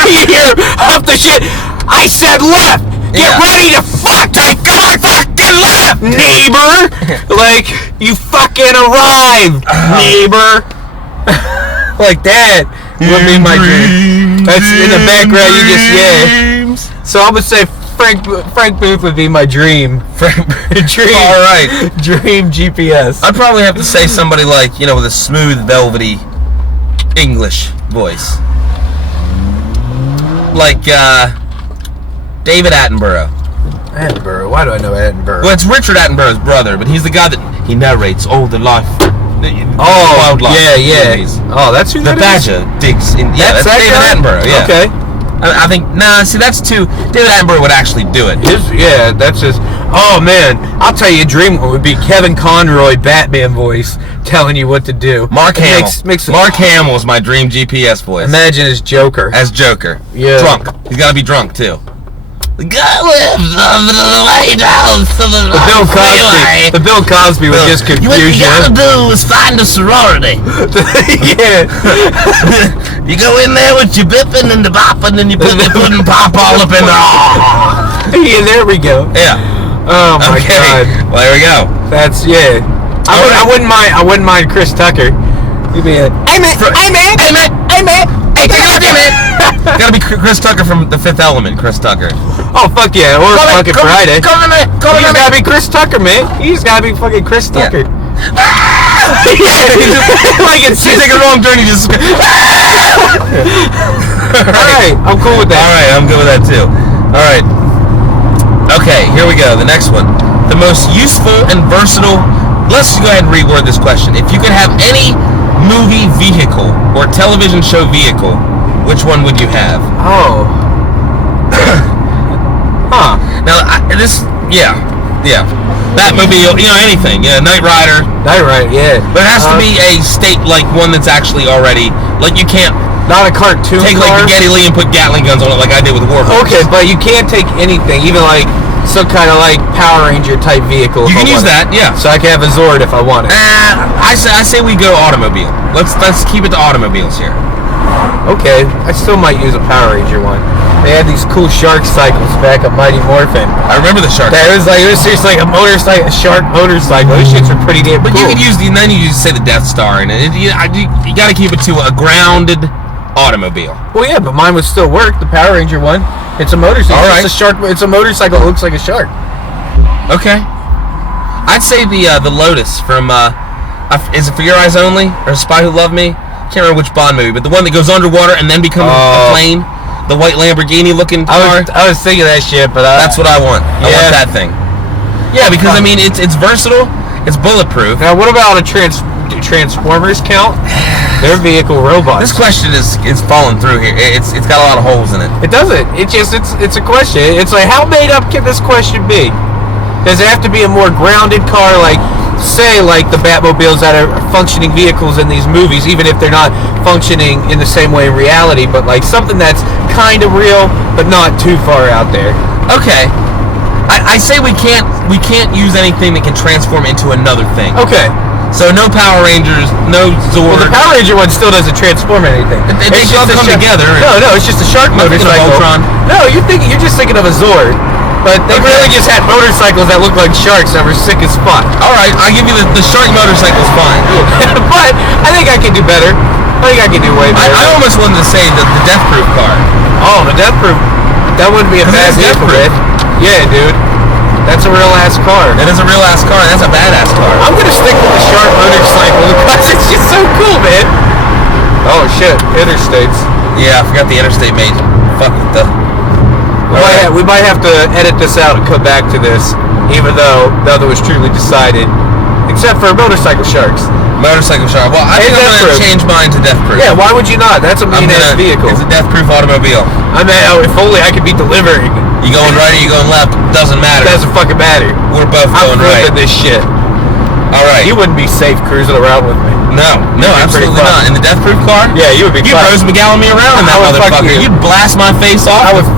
You hear up the shit. I said left. Get Yeah. ready to fuck. Take God fucking left, neighbor. Like, you fucking arrived, neighbor. Like that would be my dream. That's in the background. You just So I would say Frank Booth would be my dream. Dream. All right. Dream GPS. I'd probably have to say somebody like, with a smooth, velvety English voice. Like, David Attenborough. Attenborough. Why do I know Attenborough? Well, it's Richard Attenborough's brother, but he's the guy that he narrates all the life. Oh, wildlife yeah. movies. Oh, that's who The that is? badger digs in. Yeah, that's that David guy? Attenborough. Yeah. Okay. I think. See, that's too. David Attenborough would actually do it. That's just. Oh man, I'll tell you, a dream one would be Kevin Conroy, Batman voice, telling you what to do. Mark Hamill. Makes Mark Hamill's my dream GPS voice. Imagine as Joker. As Joker. Yeah. Drunk. He's got to be drunk too. The guy lives over the lighthouse of the The Bill Cosby was just What you confusion. gotta do is find a sorority. Yeah. You go in there with your bipping and the bopping and you put the pudding pop all up in there. Yeah, there we go. Yeah. Oh my Okay. god. Well, there we go. That's I wouldn't mind Chris Tucker. He'd be like, hey man, Hey, take it out there, man. Gotta be Chris Tucker from The Fifth Element. Chris Tucker. oh fuck yeah, or fucking Friday. Come on, man. He's gotta be Chris Tucker, man. He's gotta be fucking Chris Tucker. Like it's you take a wrong turn, you just. Alright, I'm cool with that. Alright, I'm good with that too. Alright. Okay, here we go. The next one. The most useful and versatile. Let's go ahead and reword this question. If you could have any movie vehicle or television show vehicle, which one would you have? Oh. Huh. Now, Batmobile, anything. Yeah, Knight Rider. Yeah. But it has to be a state, like, one that's actually already, like, you can't Not a cartoon take, car. like, the Geddy Lee and put Gatling guns on it like I did with Warhorse. Okay, but you can't take anything, even like some kind of like Power Ranger type vehicle. You if can I use want that, yeah. it. So I can have a Zord if I want it. I say we go automobile. Let's keep it to automobiles here. Okay, I still might use a Power Ranger one. They had these cool shark cycles back at Mighty Morphin. I remember the shark. It was seriously like a motorcycle, a shark motorcycle. Those shits are pretty damn cool. But you could use then you just say the Death Star, and you got to keep it to a grounded automobile. Well, yeah, but mine would still work. The Power Ranger one. It's a motorcycle. All right. It's a shark. It's a motorcycle. It looks like a shark. Okay. I'd say the Lotus from is it For Your Eyes Only or Spy Who Loved Me? Can't remember which Bond movie, but the one that goes underwater and then becomes a plane. The white Lamborghini looking car. I was thinking that shit, but that's what I want. I want that thing. Yeah, because I mean it's versatile. It's bulletproof. Now, what about a Transformers count? They're vehicle robots. This question is falling through here. It's got a lot of holes in it. It doesn't. It's a question. It's like, how made up can this question be? Does it have to be a more grounded car, like, say, like the Batmobiles that are functioning vehicles in these movies, even if they're not functioning in the same way in reality, but like something that's kind of real, but not too far out there? Okay. I say we can't use anything that can transform into another thing. Okay. So no Power Rangers, no Zord. Well, the Power Ranger one still doesn't transform anything. They all come together. No, it's just a shark motorcycle. Voltron. No, you're just thinking of a Zord. But they really just had motorcycles that looked like sharks that were sick as fuck. All right, I'll give you the shark motorcycle's fine. But I think I can do better. I think I can do way better. I almost wanted to say the Death Proof car. Oh, the Death Proof. That wouldn't be a bad vehicle, man. Yeah, dude. That's a real ass car. That is a real ass car. That's a badass car. I'm gonna stick with the shark motorcycle because it's just so cool, man. Oh shit, interstates. Yeah, I forgot the interstate made. Fuck with the. We might have to edit this out and come back to this, even though the other was truly decided, except for motorcycle sharks. Motorcycle shark. Well, I think I'm going to change mine to Death Proof. Yeah, why would you not? That's a mean-ass vehicle. It's a Death Proof automobile. I mean, if only I could be delivering. You going right or you going left? Doesn't matter. Doesn't fucking matter. We're both going right. I'm this shit. All right. You wouldn't be safe cruising around with me. No, absolutely not. In the Death Proof car? Yeah, you would be. You'd Rose McGowan me around in that motherfucker. You'd blast my face off. I would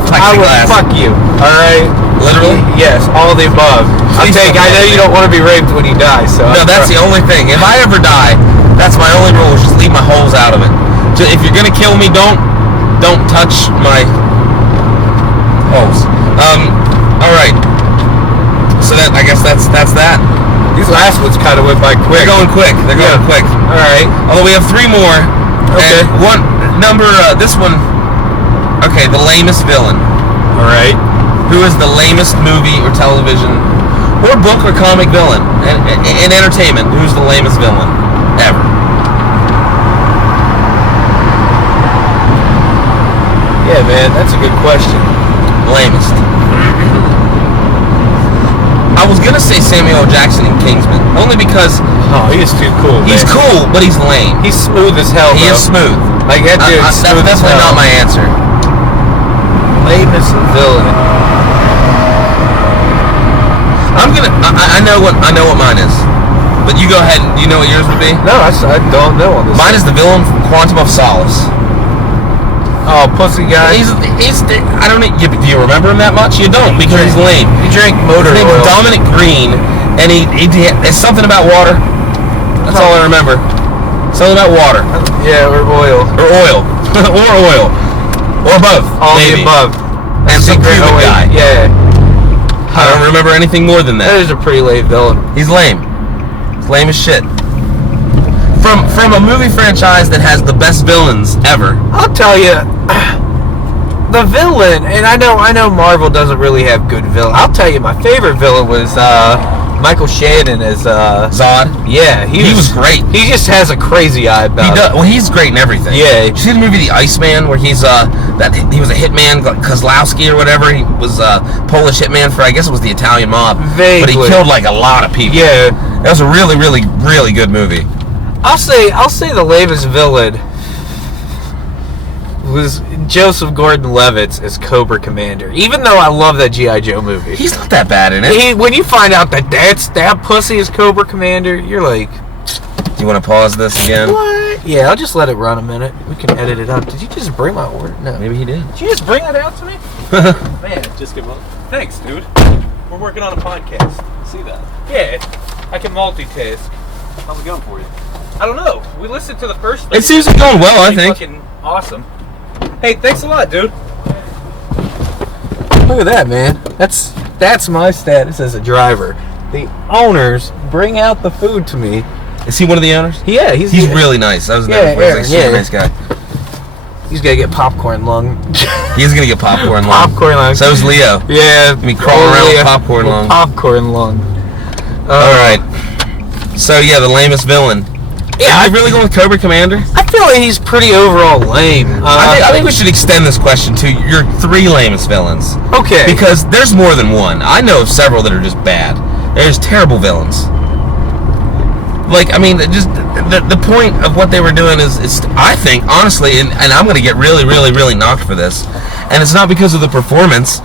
fuck you. All right. Literally? Yes, all the above. I know you don't want to be raped when you die, so. No, that's the only thing. If I ever die, that's my only rule. Is just leave my holes out of it. If you're gonna kill me, don't touch my holes. All right. So that I guess that's that. These last ones kind of went by quick. They're going quick. All right. Although we have 3 more. Okay. And one number. This one. Okay, the lamest villain. All right. Who is the lamest movie or television or book or comic villain in entertainment? Who's the lamest villain ever? Yeah, man, that's a good question. Lamest. I was gonna say Samuel L. Jackson in Kingsman, only because he is too cool. He's cool, but he's lame. He's smooth as hell. He is smooth. Like that dude. That's definitely not my answer. Lamest villain. I know what mine is, but you go ahead. Do you know what yours would be? No, I don't know on this. Mine is the villain from Quantum of Solace. Oh, pussy guy. He's I don't know. Do you remember him that much? You don't, because he's lame. He drank motor His name oil. is Dominic Green, and it's something about water. That's all I remember. Something about water. Yeah, or oil. Or oil. Or oil. Or both. All maybe. the above. And some Cuban guy. Yeah. I don't remember anything more than that. That is a pretty lame villain. He's lame. Lame as shit. From a movie franchise that has the best villains ever. I'll tell you, the villain, and I know Marvel doesn't really have good villains. I'll tell you, my favorite villain was Michael Shannon as Zod. Yeah, he was great. He just has a crazy eye about He does. him. Well, he's great in everything. Yeah. Did you see the movie The Iceman, where he's he was a hitman, Kozlowski or whatever. He was a Polish hitman for, I guess it was the Italian mob. Vaguely. But he killed like a lot of people. Yeah. That was a really, really, really good movie. I'll say the lamest villain was Joseph Gordon-Levitt as Cobra Commander. Even though I love that G.I. Joe movie, He's not that bad in it. when you find out that pussy is Cobra Commander, you're like, Do you want to pause this again? what? Yeah, I'll just let it run a minute. We can edit it up. Did you just bring my order? No. Maybe he did. Did you just bring that out to me? Man, just give up. Thanks, dude. We're working on a podcast. See that? Yeah, I can multitask. How's it going for you? I don't know. We listened to the first thing. It seems to be going well, I think. Fucking awesome. Hey, thanks a lot, dude. Look at that, man. That's my status as a driver. The owners bring out the food to me. Is he one of the owners? Yeah, He's really nice. I was Yeah, never he's like Aaron, a super yeah. nice guy. He's gonna get popcorn lung. He's gonna get popcorn lung. Popcorn lung. So's Leo. Yeah. I mean, crawling around with popcorn lung. Popcorn lung. All right. So yeah, the lamest villain. Yeah, Are you really going with Cobra Commander? I feel like he's pretty overall lame. I think we should extend this question to your 3 lamest villains. Okay. Because there's more than one. I know of several that are just bad. There's terrible villains. Like, I mean, just the point of what they were doing is I think, honestly, and I'm going to get really, really, really knocked for this, and it's not because of the performance,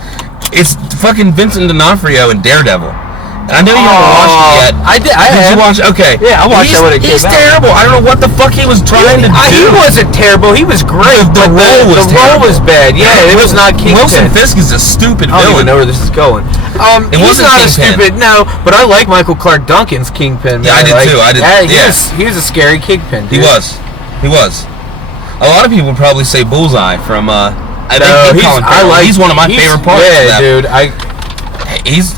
it's fucking Vincent D'Onofrio in Daredevil. I know you haven't watched it yet. I did. Did you watch? Okay. Yeah, I watched that when it came He's out. terrible. I don't know what the fuck he was trying to do. He wasn't terrible. He was great. The but role was the role terrible. was bad. Yeah, it was not Kingpin. Wilson Fisk is a stupid I don't even villain. know where this is going. It He's wasn't not a Kingpin. stupid. No, but I like Michael Clark Duncan's Kingpin. Yeah, I man. did Like, too. I did. yeah, Yeah. he was a scary Kingpin. He Dude. was. He was. A lot of people would probably say Bullseye from. No, He's one of my favorite parts. Yeah, of that. dude.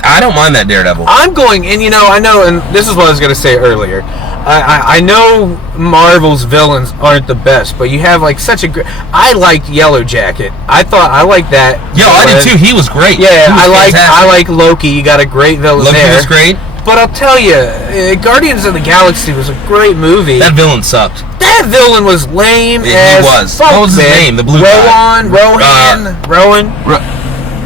I don't mind that Daredevil. I'm going, and I know, and this is what I was going to say earlier. I know Marvel's villains aren't the best, but you have like such a great. I liked Yellow Jacket. I liked that. Yo, I did too. He was great. Yeah, He was fantastic. I like Loki. You got a great villain Loki there. was great. But I'll tell you, Guardians of the Galaxy was a great movie. That villain sucked. That villain was lame He as was. fuck, What was his man. name? The blue guy. Rowan.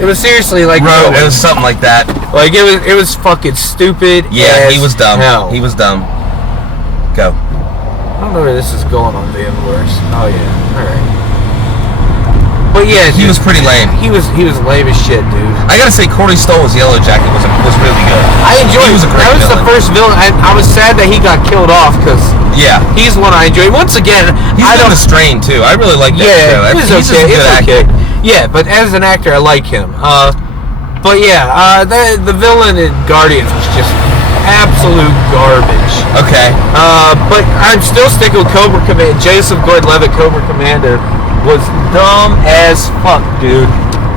It was seriously like Rowan. It was something like that. Like it was fucking stupid. Yeah, as he was dumb. hell. He was dumb. Go. I don't know where this is going on the inverse. Oh yeah, all right. But yeah, He was pretty lame. He was lame as shit, dude. I gotta say, Corey Stoll's Yellow Jacket was really good. I enjoyed. He was a great That was villain. the first villain. I was sad that he got killed off because Yeah. he's one I enjoy. Once again, He's I in don't. The Strain too. I really like that Yeah, show. he's He's just okay. a good It's actor. okay. Yeah, but as an actor, I like him. But yeah, the villain in Guardians was just absolute garbage. Okay. But I'm still sticking with Cobra Commander. Joseph Gordon-Levitt, Cobra Commander, was dumb as fuck, dude.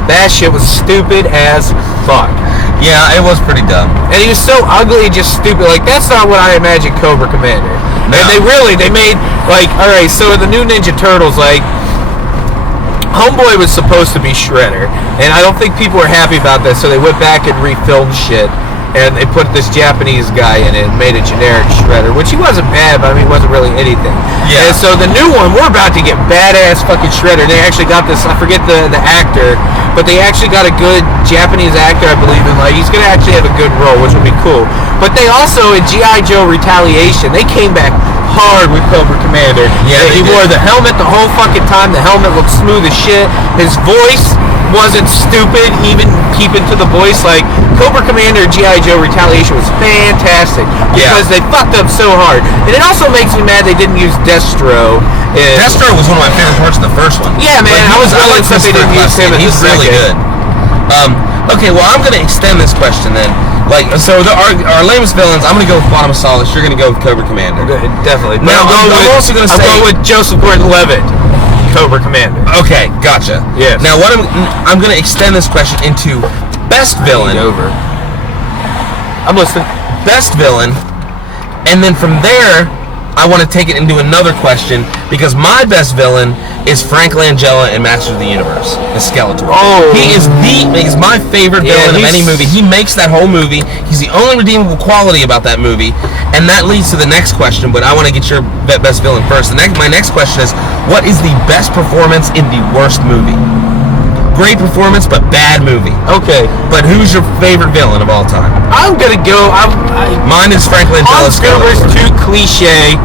That shit was stupid as fuck. Yeah, it was pretty dumb. And he was so ugly and just stupid. Like, that's not what I imagined Cobra Commander. No. And they made, like, alright, so the new Ninja Turtles, like, Homeboy was supposed to be Shredder. And I don't think people were happy about that, so they went back and refilmed shit. And they put this Japanese guy in it and made a generic Shredder, which he wasn't bad, but I mean, he wasn't really anything. Yeah. And so the new one, we're about to get badass fucking Shredder. They actually got this, I forget the actor, but they actually got a good Japanese actor, I believe, and like, he's going to actually have a good role, which would be cool. But they also, in G.I. Joe Retaliation, they came back hard with Cobra Commander. Yeah, he they did. wore the helmet the whole fucking time. The helmet looked smooth as shit. His voice wasn't stupid, even keeping to the voice. Like, Cobra Commander G.I. Joe Retaliation was fantastic because they fucked up so hard. And it also makes me mad they didn't use Destro. Destro was one of my favorite parts of the first one. Yeah, man, I was really upset they didn't use him in the He's really second. good. Okay, well, I'm gonna extend this question then. Like, so our lamest villains, I'm gonna go with Quantum of Solace. You're gonna go with Cobra Commander. Definitely. Now, I'm also gonna say I'm going with Joseph Gordon-Levitt, Cobra Commander. Okay, gotcha. Yes. Now, what I'm gonna extend this question into best villain. Over. I'm listening. Best villain. And then from there, I want to take it into another question, because my best villain is Frank Langella in Masters of the Universe, the Skeletor. Oh. He's my favorite villain of any movie. He makes that whole movie. He's the only redeemable quality about that movie. And that leads to the next question, but I want to get your best villain first. My next question is, what is the best performance in the worst movie? Great performance, but bad movie. Okay. But who's your favorite villain of all time? I'm gonna go. Mine is Frank Langella. Hans Gruber's too cliche.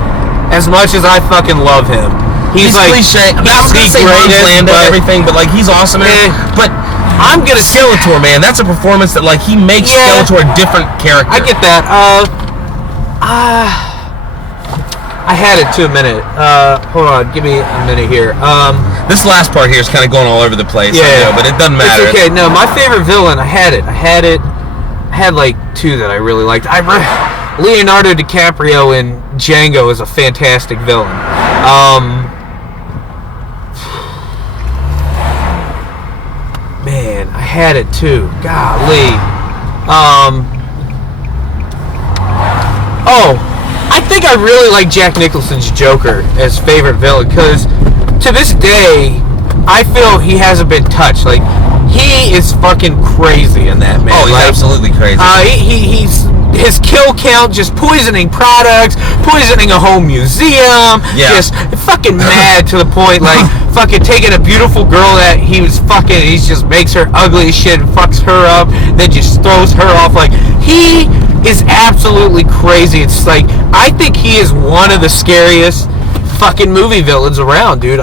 As much as I fucking love him, he's like cliche. I was gonna he's say the Hans greatest, Landa and but everything, but like he's awesome. But I'm gonna Skeletor, man, that's a performance that like he makes Skeletor a different character. I get that. I had it to a minute. Hold on, give me a minute here. This last part here is kind of going all over the place. I know, but it doesn't matter. It's okay. No, my favorite villain. I had like two that I really liked. Leonardo DiCaprio in Django is a fantastic villain. Man, I had it too. Golly. I think I really like Jack Nicholson's Joker as favorite villain, because to this day, I feel he hasn't been touched. Like, he is fucking crazy in that, man. Oh, he's like, absolutely crazy. He's his kill count, just poisoning products, poisoning a whole museum, just fucking mad to the point, like, fucking taking a beautiful girl that he just makes her ugly as shit and fucks her up, then just throws her off. Like, he is absolutely crazy. It's like, I think he is one of the scariest fucking movie villains around, dude.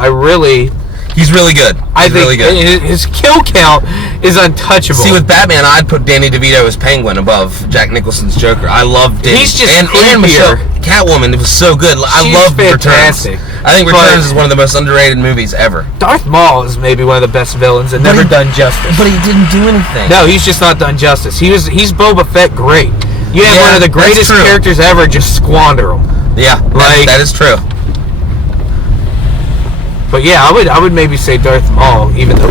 He's really good. I think really good. His kill count is untouchable. See, with Batman, I'd put Danny DeVito as Penguin above Jack Nicholson's Joker. I love Danny. He's just and Michelle Catwoman. It was so good. I love fantastic. Returns. I think Returns is one of the most underrated movies ever. Darth Maul is maybe one of the best villains and never done justice. But he didn't do anything. No, he's just not done justice. He's Boba Fett great. You have one of the greatest characters ever, just squander him. Yeah, that is true. But yeah, I would maybe say Darth Maul, even though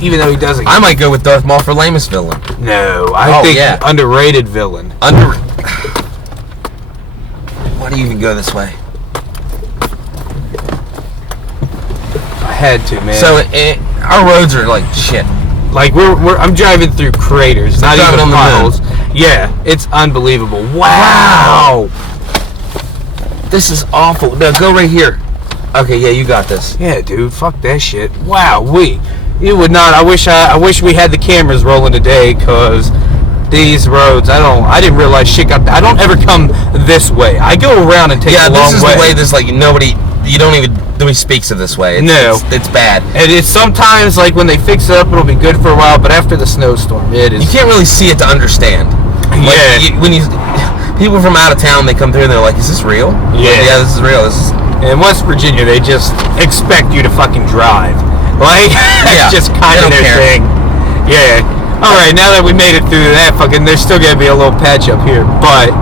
he doesn't. I might go with Darth Maul for lamest villain. No, I think underrated villain. Why do you even go this way? I had to, man. So our roads are like shit. Like I'm driving through craters, not even on potholes. Yeah, it's unbelievable. Wow. This is awful. No, go right here. Okay, yeah, you got this. Yeah, dude, fuck that shit. Wow, you would not. I wish we had the cameras rolling today, cause these roads, I didn't realize shit got. I don't ever come this way. I go around and take a long way. Yeah, this is the way. This like nobody speaks of this way. It's bad. And it's sometimes like when they fix it up, it'll be good for a while, but after the snowstorm, it is. You can't really see it to understand. People from out of town, they come through and they're like, "Is this real?" Yeah, this is real. In West Virginia, they just expect you to fucking drive. Like, that's just kind of their thing. Yeah. All right, now that we made it through that, there's still gonna be a little patch up here, but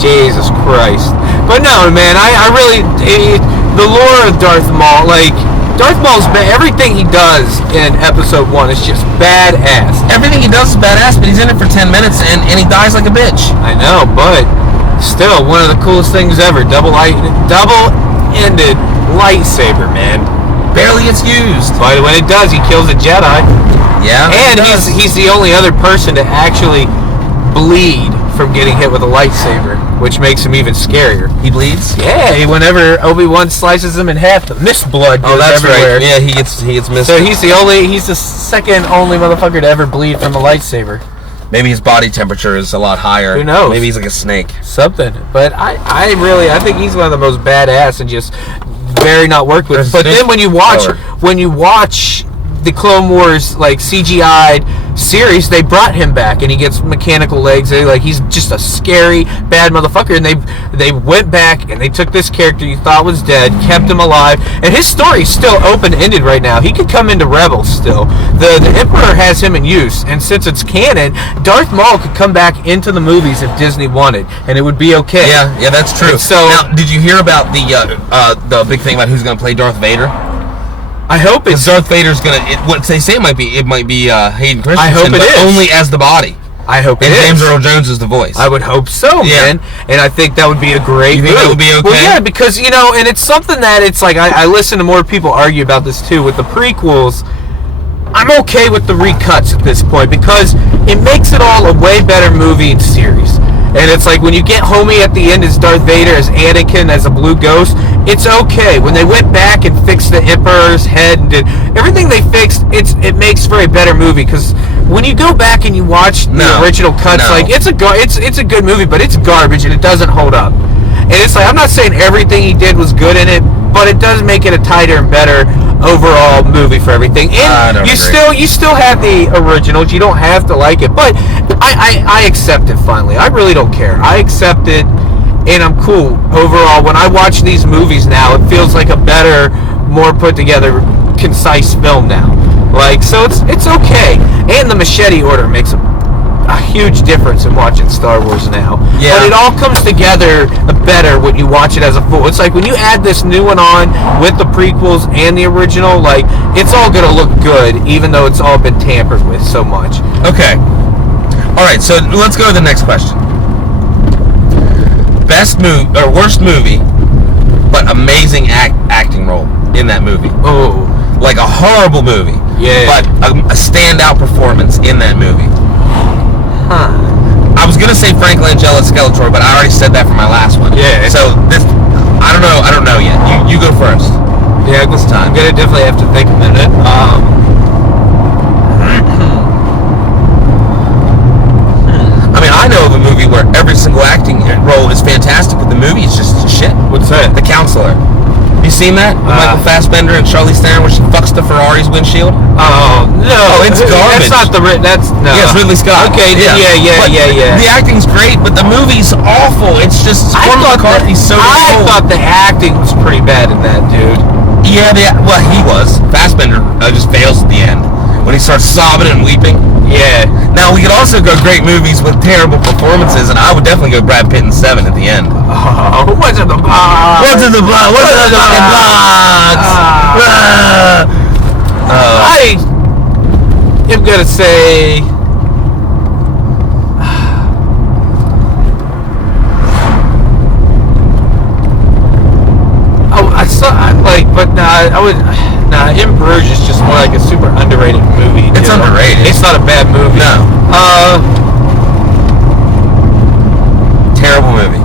Jesus Christ. But no, man, I really the lore of Darth Maul, like Darth Maul's everything he does in Episode 1 is just badass. Everything he does is badass, but he's in it for 10 minutes and he dies like a bitch. I know, but still one of the coolest things ever. Double-ended lightsaber, man. Barely gets used. But when it does, he kills a Jedi. Yeah. And he's the only other person to actually bleed from getting hit with a lightsaber, which makes him even scarier. He bleeds? Yeah, whenever Obi-Wan slices him in half, the mist blood goes everywhere. Right. Yeah, he gets mist. So he's the second only motherfucker to ever bleed from a lightsaber. Maybe his body temperature is a lot higher. Who knows? Maybe he's like a snake. Something. But I think he's one of the most badass and just very not worked with. But then when you watch the Clone Wars like CGI'd series, they brought him back and he gets mechanical legs. He's just a scary bad motherfucker, and they went back and they took this character you thought was dead, kept him alive, and his story's still open-ended right now. He could come into Rebels still. The Emperor has him in use, and since it's canon, Darth Maul could come back into the movies if Disney wanted, and it would be okay. Yeah, that's true. And so now, did you hear about the big thing about who's going to play Darth Vader? I hope it's Darth Vader's gonna. What they say it might be Hayden Christensen. I hope it is only as the body. I hope it And is. James Earl Jones is the voice. I would hope so, Yeah. man. And I think that would be a great You think that move. would be okay? Well, yeah, because, you know, and it's something that it's like, I listen to more people argue about this too. With the prequels, I'm okay with the recuts at this point because it makes it all a way better movie and series. And it's like when you get Homie at the end as Darth Vader, as Anakin, as a blue ghost, it's okay. When they went back and fixed the Emperor's head and did everything they fixed, it makes for a better movie. Because when you go back and you watch the original cuts, like it's a good movie, but it's garbage and it doesn't hold up. And it's like, I'm not saying everything he did was good in it, but it does make it a tighter and better overall movie for everything. And you still have the originals. You don't have to like it, but I accept it finally. I really don't care. I accept it, and I'm cool overall. When I watch these movies now, it feels like a better, more put together, concise film now. Like, so it's okay. And the machete order makes a huge difference in watching Star Wars now. Yeah. But it all comes together better when you watch it as a full. It's like when you add this new one on with the prequels and the original, like, it's all gonna look good, even though it's all been tampered with so much. Okay. All right, so let's go to the next question. Best movie or worst movie, but amazing acting role in that movie. Oh, Like a horrible movie, Yeah. but a standout performance in that movie. huh. I was gonna say Frank Langella Skeletor, but I already said that for my last one. Yeah. So this, I don't know yet. You go first. Yeah, This time. I'm gonna definitely have to think a minute. I mean, I know of a movie where every single acting role is fantastic, but the movie is just shit. What's that? The Counselor. Have you seen that? With Michael Fassbender and Charlize Theron, where she fucks the Ferrari's windshield. Oh no, it's garbage. That's not the. That's no. Yeah, it's Ridley Scott. Okay, But yeah. The acting's great, but the movie's awful. It's just Cormac McCarthy's so I cold. thought the acting was pretty bad in that, dude. Yeah, well, he was. Fassbender just fails at the end when he starts sobbing and weeping. Yeah. Now, we could also go great movies with terrible performances, and I would definitely go Brad Pitt in Seven at the end. Oh, what's in the box? What's in the blood? What's in the fucking box? I am gonna say. In Bruges is just more like a super underrated movie. It's you know? underrated. It's not a bad movie. No. Terrible movie.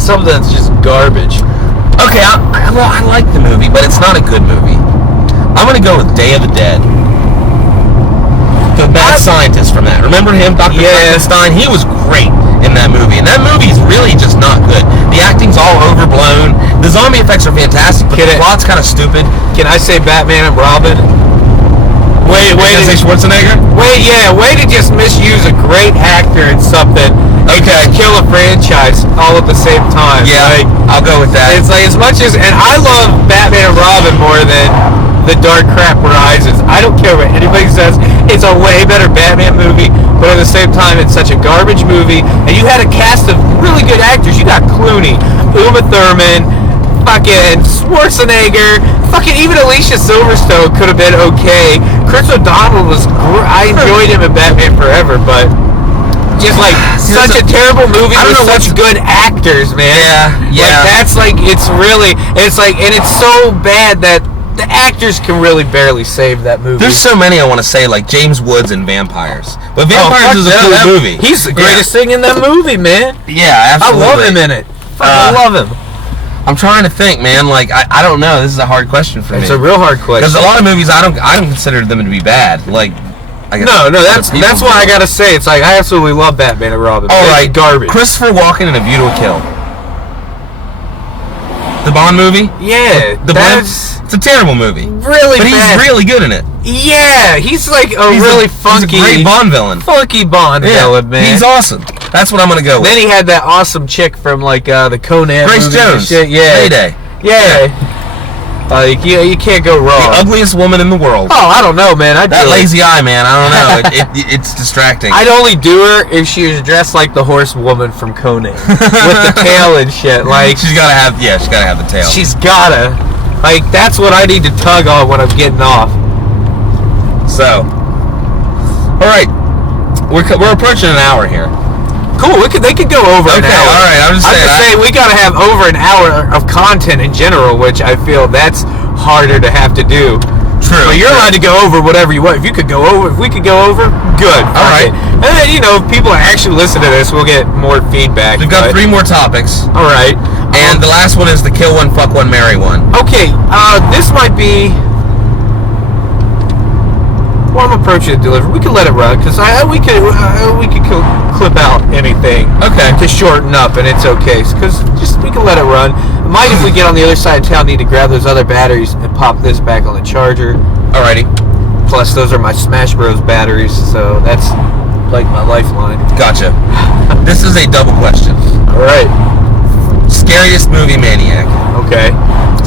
Something that's just garbage. Okay, I like the movie, but it's not a good movie. I'm gonna go with Day of the Dead. The mad scientist from that. Remember him, Dr. Frankenstein? He was great in that movie, and that movie's really just not good. The acting's all overblown. The zombie effects are fantastic, but the plot's kind of stupid. Can I say Batman and Robin? Wait to say Schwarzenegger? Way to just misuse a great actor in something. And just kill a franchise all at the same time. Yeah, like, I'll go with that. It's like as much as, and I love Batman and Robin more than The Dark Crap Rises. I don't care what anybody says. It's a way better Batman movie, but at the same time, it's such a garbage movie. And you had a cast of really good actors. You got Clooney, Uma Thurman, fucking Schwarzenegger, fucking even Alicia Silverstone could have been okay. Chris O'Donnell was I enjoyed him in Batman Forever, but just like such a terrible movie with such good actors, man. Yeah. Like that's like it's like and it's so bad that the actors can really barely save that movie. There's so many I want to say, like James Woods in Vampires. But Vampires is a cool movie. He's the greatest thing in that movie, man. Yeah, absolutely. I love him in it. I love him. I'm trying to think, man. Like I don't know. This is a hard question for me. It's a real hard question. Because a lot of movies I don't consider them to be bad. Like I guess no, that's why I gotta say it's like I absolutely love Batman and Robin. All right, garbage. Christopher Walken in A View to a Kill. The Bond movie. Yeah, it's a terrible movie. Really, but bad. He's really good in it. Yeah, he's like really funky. He's a great Bond villain. Funky Bond villain, man. He's awesome. That's what I'm gonna go with. Then he had that awesome chick from like the Conan Grace movies Jones. and shit. Yeah, Mayday. Yeah. Like you can't go wrong. The ugliest woman in the world. Oh, I don't know, man. That lazy eye, man. I don't know. It's distracting. I'd only do her if she was dressed like the horse woman from Conan with the tail and shit. Like she's gotta have the tail. She's gotta. Like that's what I need to tug on when I'm getting off. So, All right, we're approaching an hour here. Cool. They could go over an Okay, hour. all right, I'm just saying, we gotta have over an hour of content in general, which I feel that's harder to have to do. True. But you're allowed to go over whatever you want. If we could go over, good. All right. And then, if people actually listen to this, we'll get more feedback. We've got 3 more topics, All right. and the last one is the kill one, fuck one, marry one. Okay, this might be. Well, I'm approaching the delivery. We could let it run because we could clip out anything. Okay. To shorten up, and it's okay. Because we can let it run. Might, if we get on the other side of town, need to grab those other batteries and pop this back on the charger. Alrighty. Plus, those are my Smash Bros. Batteries, so that's like my lifeline. Gotcha. This is a double question. All right. Scariest movie maniac. Okay.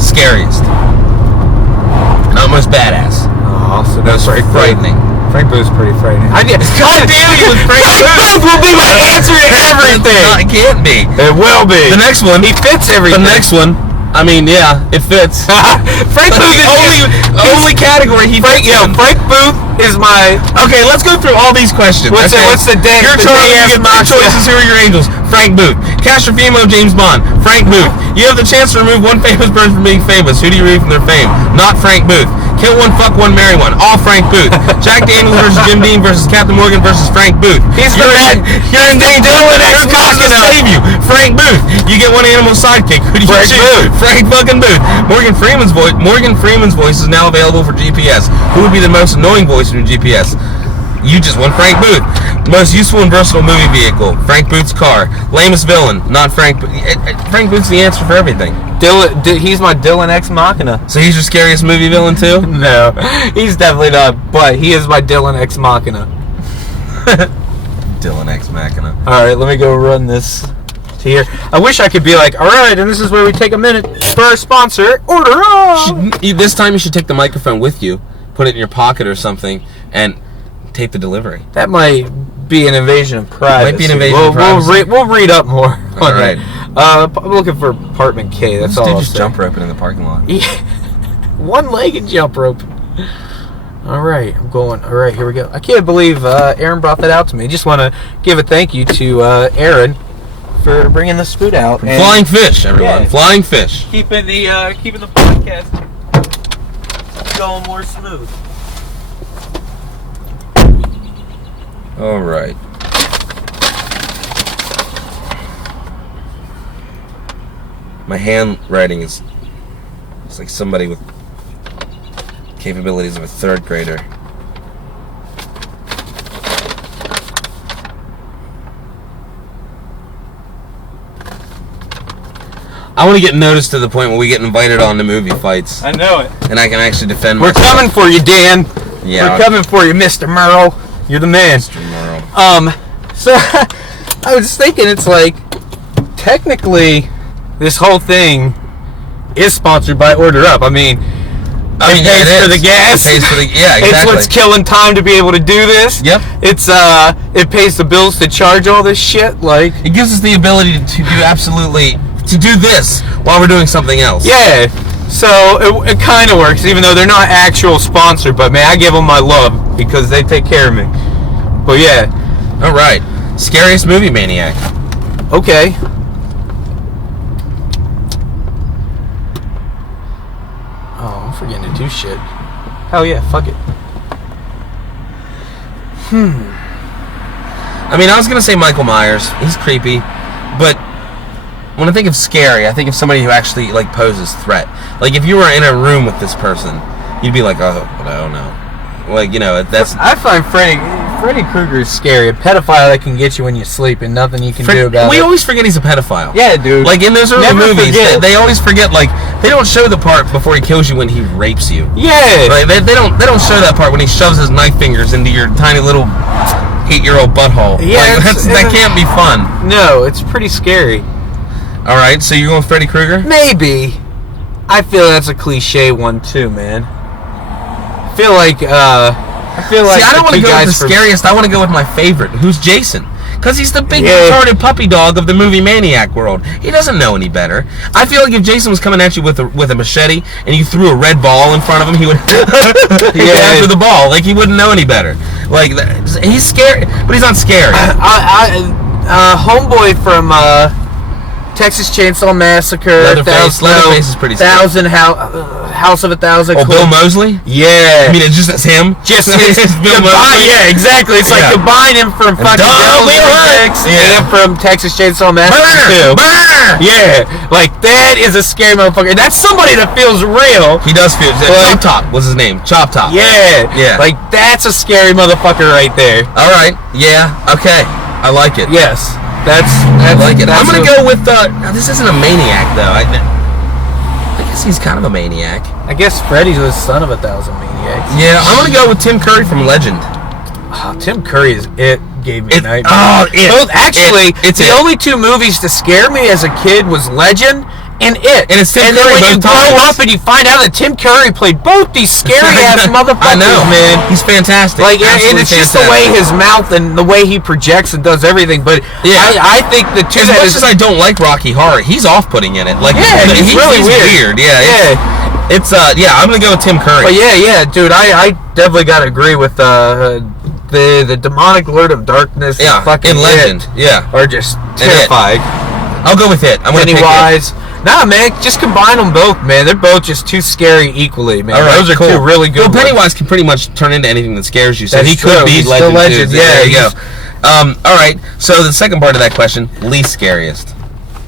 Scariest. Not most badass. Oh, so that's Most frightening. Frank Booth's pretty frightening. God damn you with Frank Booth will be my answer to everything. No, it can't be. It will be. The next one. He fits everything. The next one. I mean, yeah, it fits. Frank That's Booth the is only category he fits in. Frank Booth is my. Okay, let's go through all these questions. What's the day? Your the choice. day You get after three choices. Who are your angels? Frank Booth. Castrofimo, James Bond. Frank Booth. You have the chance to remove one famous person from being famous. Who do you remove from their fame? Not Frank Booth. Kill one, fuck one, marry one. All Frank Booth. Jack Daniels versus Jim Dean versus Captain Morgan versus Frank Booth. You're in danger. Dylan X to save you. Frank Booth. You get one animal sidekick. Who do you choose? Booth. Frank fucking Booth. Morgan Freeman's voice is now available for GPS. Who would be the most annoying voice from GPS? You just won Frank Booth. Most useful and versatile movie vehicle. Frank Booth's car. Lamest villain. Not Frank Booth. Frank Booth's the answer for everything. He's my Dylan X Machina. So he's your scariest movie villain too? No, he's definitely not. But he is my Dylan X Machina. Dylan X Machina. All right, let me go run this to here. I wish I could be like, all right, and this is where we take a minute for our sponsor. Order on. This time you should take the microphone with you, put it in your pocket or something, and tape the delivery. That might be an invasion of privacy. Might be an invasion of privacy. We'll read up more. All right. I'm looking for apartment K. That's all. Dude, I'll just say. jump roping in the parking lot. Yeah. One-legged jump rope. All right, I'm going. All right, here we go. I can't believe Aaron brought that out to me. Just want to give a thank you to Aaron for bringing this food out. And Flying fish, everyone. Yeah. Flying fish. keeping the podcast going more smooth. All right. My handwriting is it's like somebody with capabilities of a 3rd grader. I want to get noticed to the point where we get invited on to movie fights, I know it. and I can actually defend We're myself. coming for you, Dan. Yeah. We're coming for you, Mr. Merle. You're the man. Mr. Morrow. So I was thinking, it's like technically this whole thing is sponsored by Order Up. I mean, it pays for the gas. It pays for the exactly. It's what's killing time to be able to do this. Yep. It's it pays the bills to charge all this shit. Like, It gives us the ability to do this while we're doing something else. yeah. So it kind of works, even though they're not actual sponsor. But man, I give them my love because they take care of me. But yeah. All right. Scariest movie maniac. Okay. Oh, I'm forgetting to do shit. Hell yeah, fuck it. I mean, I was gonna say Michael Myers. He's creepy, but when I think of scary, I think of somebody who actually like poses threat. Like if you were in a room with this person, you'd be like, oh, no, no. Like, you know, that's. I find Freddy Krueger is scary. A pedophile that can get you when you sleep and nothing you can do about we it. always forget he's a pedophile. Yeah, dude. Like in those early Never movies, forget. they always forget. Like they don't show the part before he kills you when he rapes you. Yeah. Like they don't show that part when he shoves his knife fingers into your tiny little 8-year-old butthole. Yeah, Like, that can't be fun. No, it's pretty scary. All right, so you're going with Freddy Krueger? Maybe. I feel that's a cliche one too, man. I feel like See, I don't want to go with the from scariest. I want to go with my favorite, who's Jason. Because he's the big Yeah. retarded puppy dog of the movie maniac world. He doesn't know any better. I feel like if Jason was coming at you with a machete and you threw a red ball in front of him, he would he'd go after the ball. Like, he wouldn't know any better. Like, he's scary, but he's not scary. Homeboy from Texas Chainsaw Massacre. Leatherface is pretty scary. House of a Thousand. Oh, Bill Moseley? Yeah. I mean, it's just him? Just his Bill Moseley? Yeah, exactly. It's like combine him from fucking Devil's Rejects and from Texas Chainsaw Massacre too. Yeah, like that is a scary motherfucker. That's somebody that feels real. He does feel. Chop Top was his name. Chop Top. Yeah, Yeah. Like that's a scary motherfucker right there. All right. Yeah. Okay. I like it. Yes, that's I like it. that's I'm gonna go with. Now, this isn't a maniac though. I guess he's kind of a maniac. I guess Freddy's the son of 1,000 maniacs. Yeah. I'm gonna go with Tim Curry from Legend. Oh, Tim Curry gave me a nightmare. Oh, It's the only two movies to scare me as a kid was Legend and It. And it's Tim then Curry when you both grow times. up and you find out that Tim Curry played both these scary ass motherfuckers, I know, man. He's fantastic. Like, and Absolutely it's just the way fantastic. his mouth and the way he projects and does everything. But Yeah. I think the two As that much as I don't like Rocky Horror, he's off-putting in it. Like, Yeah, he's really weird. Yeah. It's I'm gonna go with Tim Curry. But yeah, dude, I definitely gotta agree with the demonic Lord of Darkness. Yeah, and fucking in Legend. It Yeah. are just It. terrifying. I'll go with it. I'm gonna pick it. Pennywise. Nah, man, just combine them both, man. They're both just too scary equally, man. All right, Those are cool. two really good Well, ones. Pennywise can pretty much turn into anything that scares you, so That's he true. could be He's still Legend. Legend, Too. yeah, There you go. he's- All right. So the second part of that question, least scariest.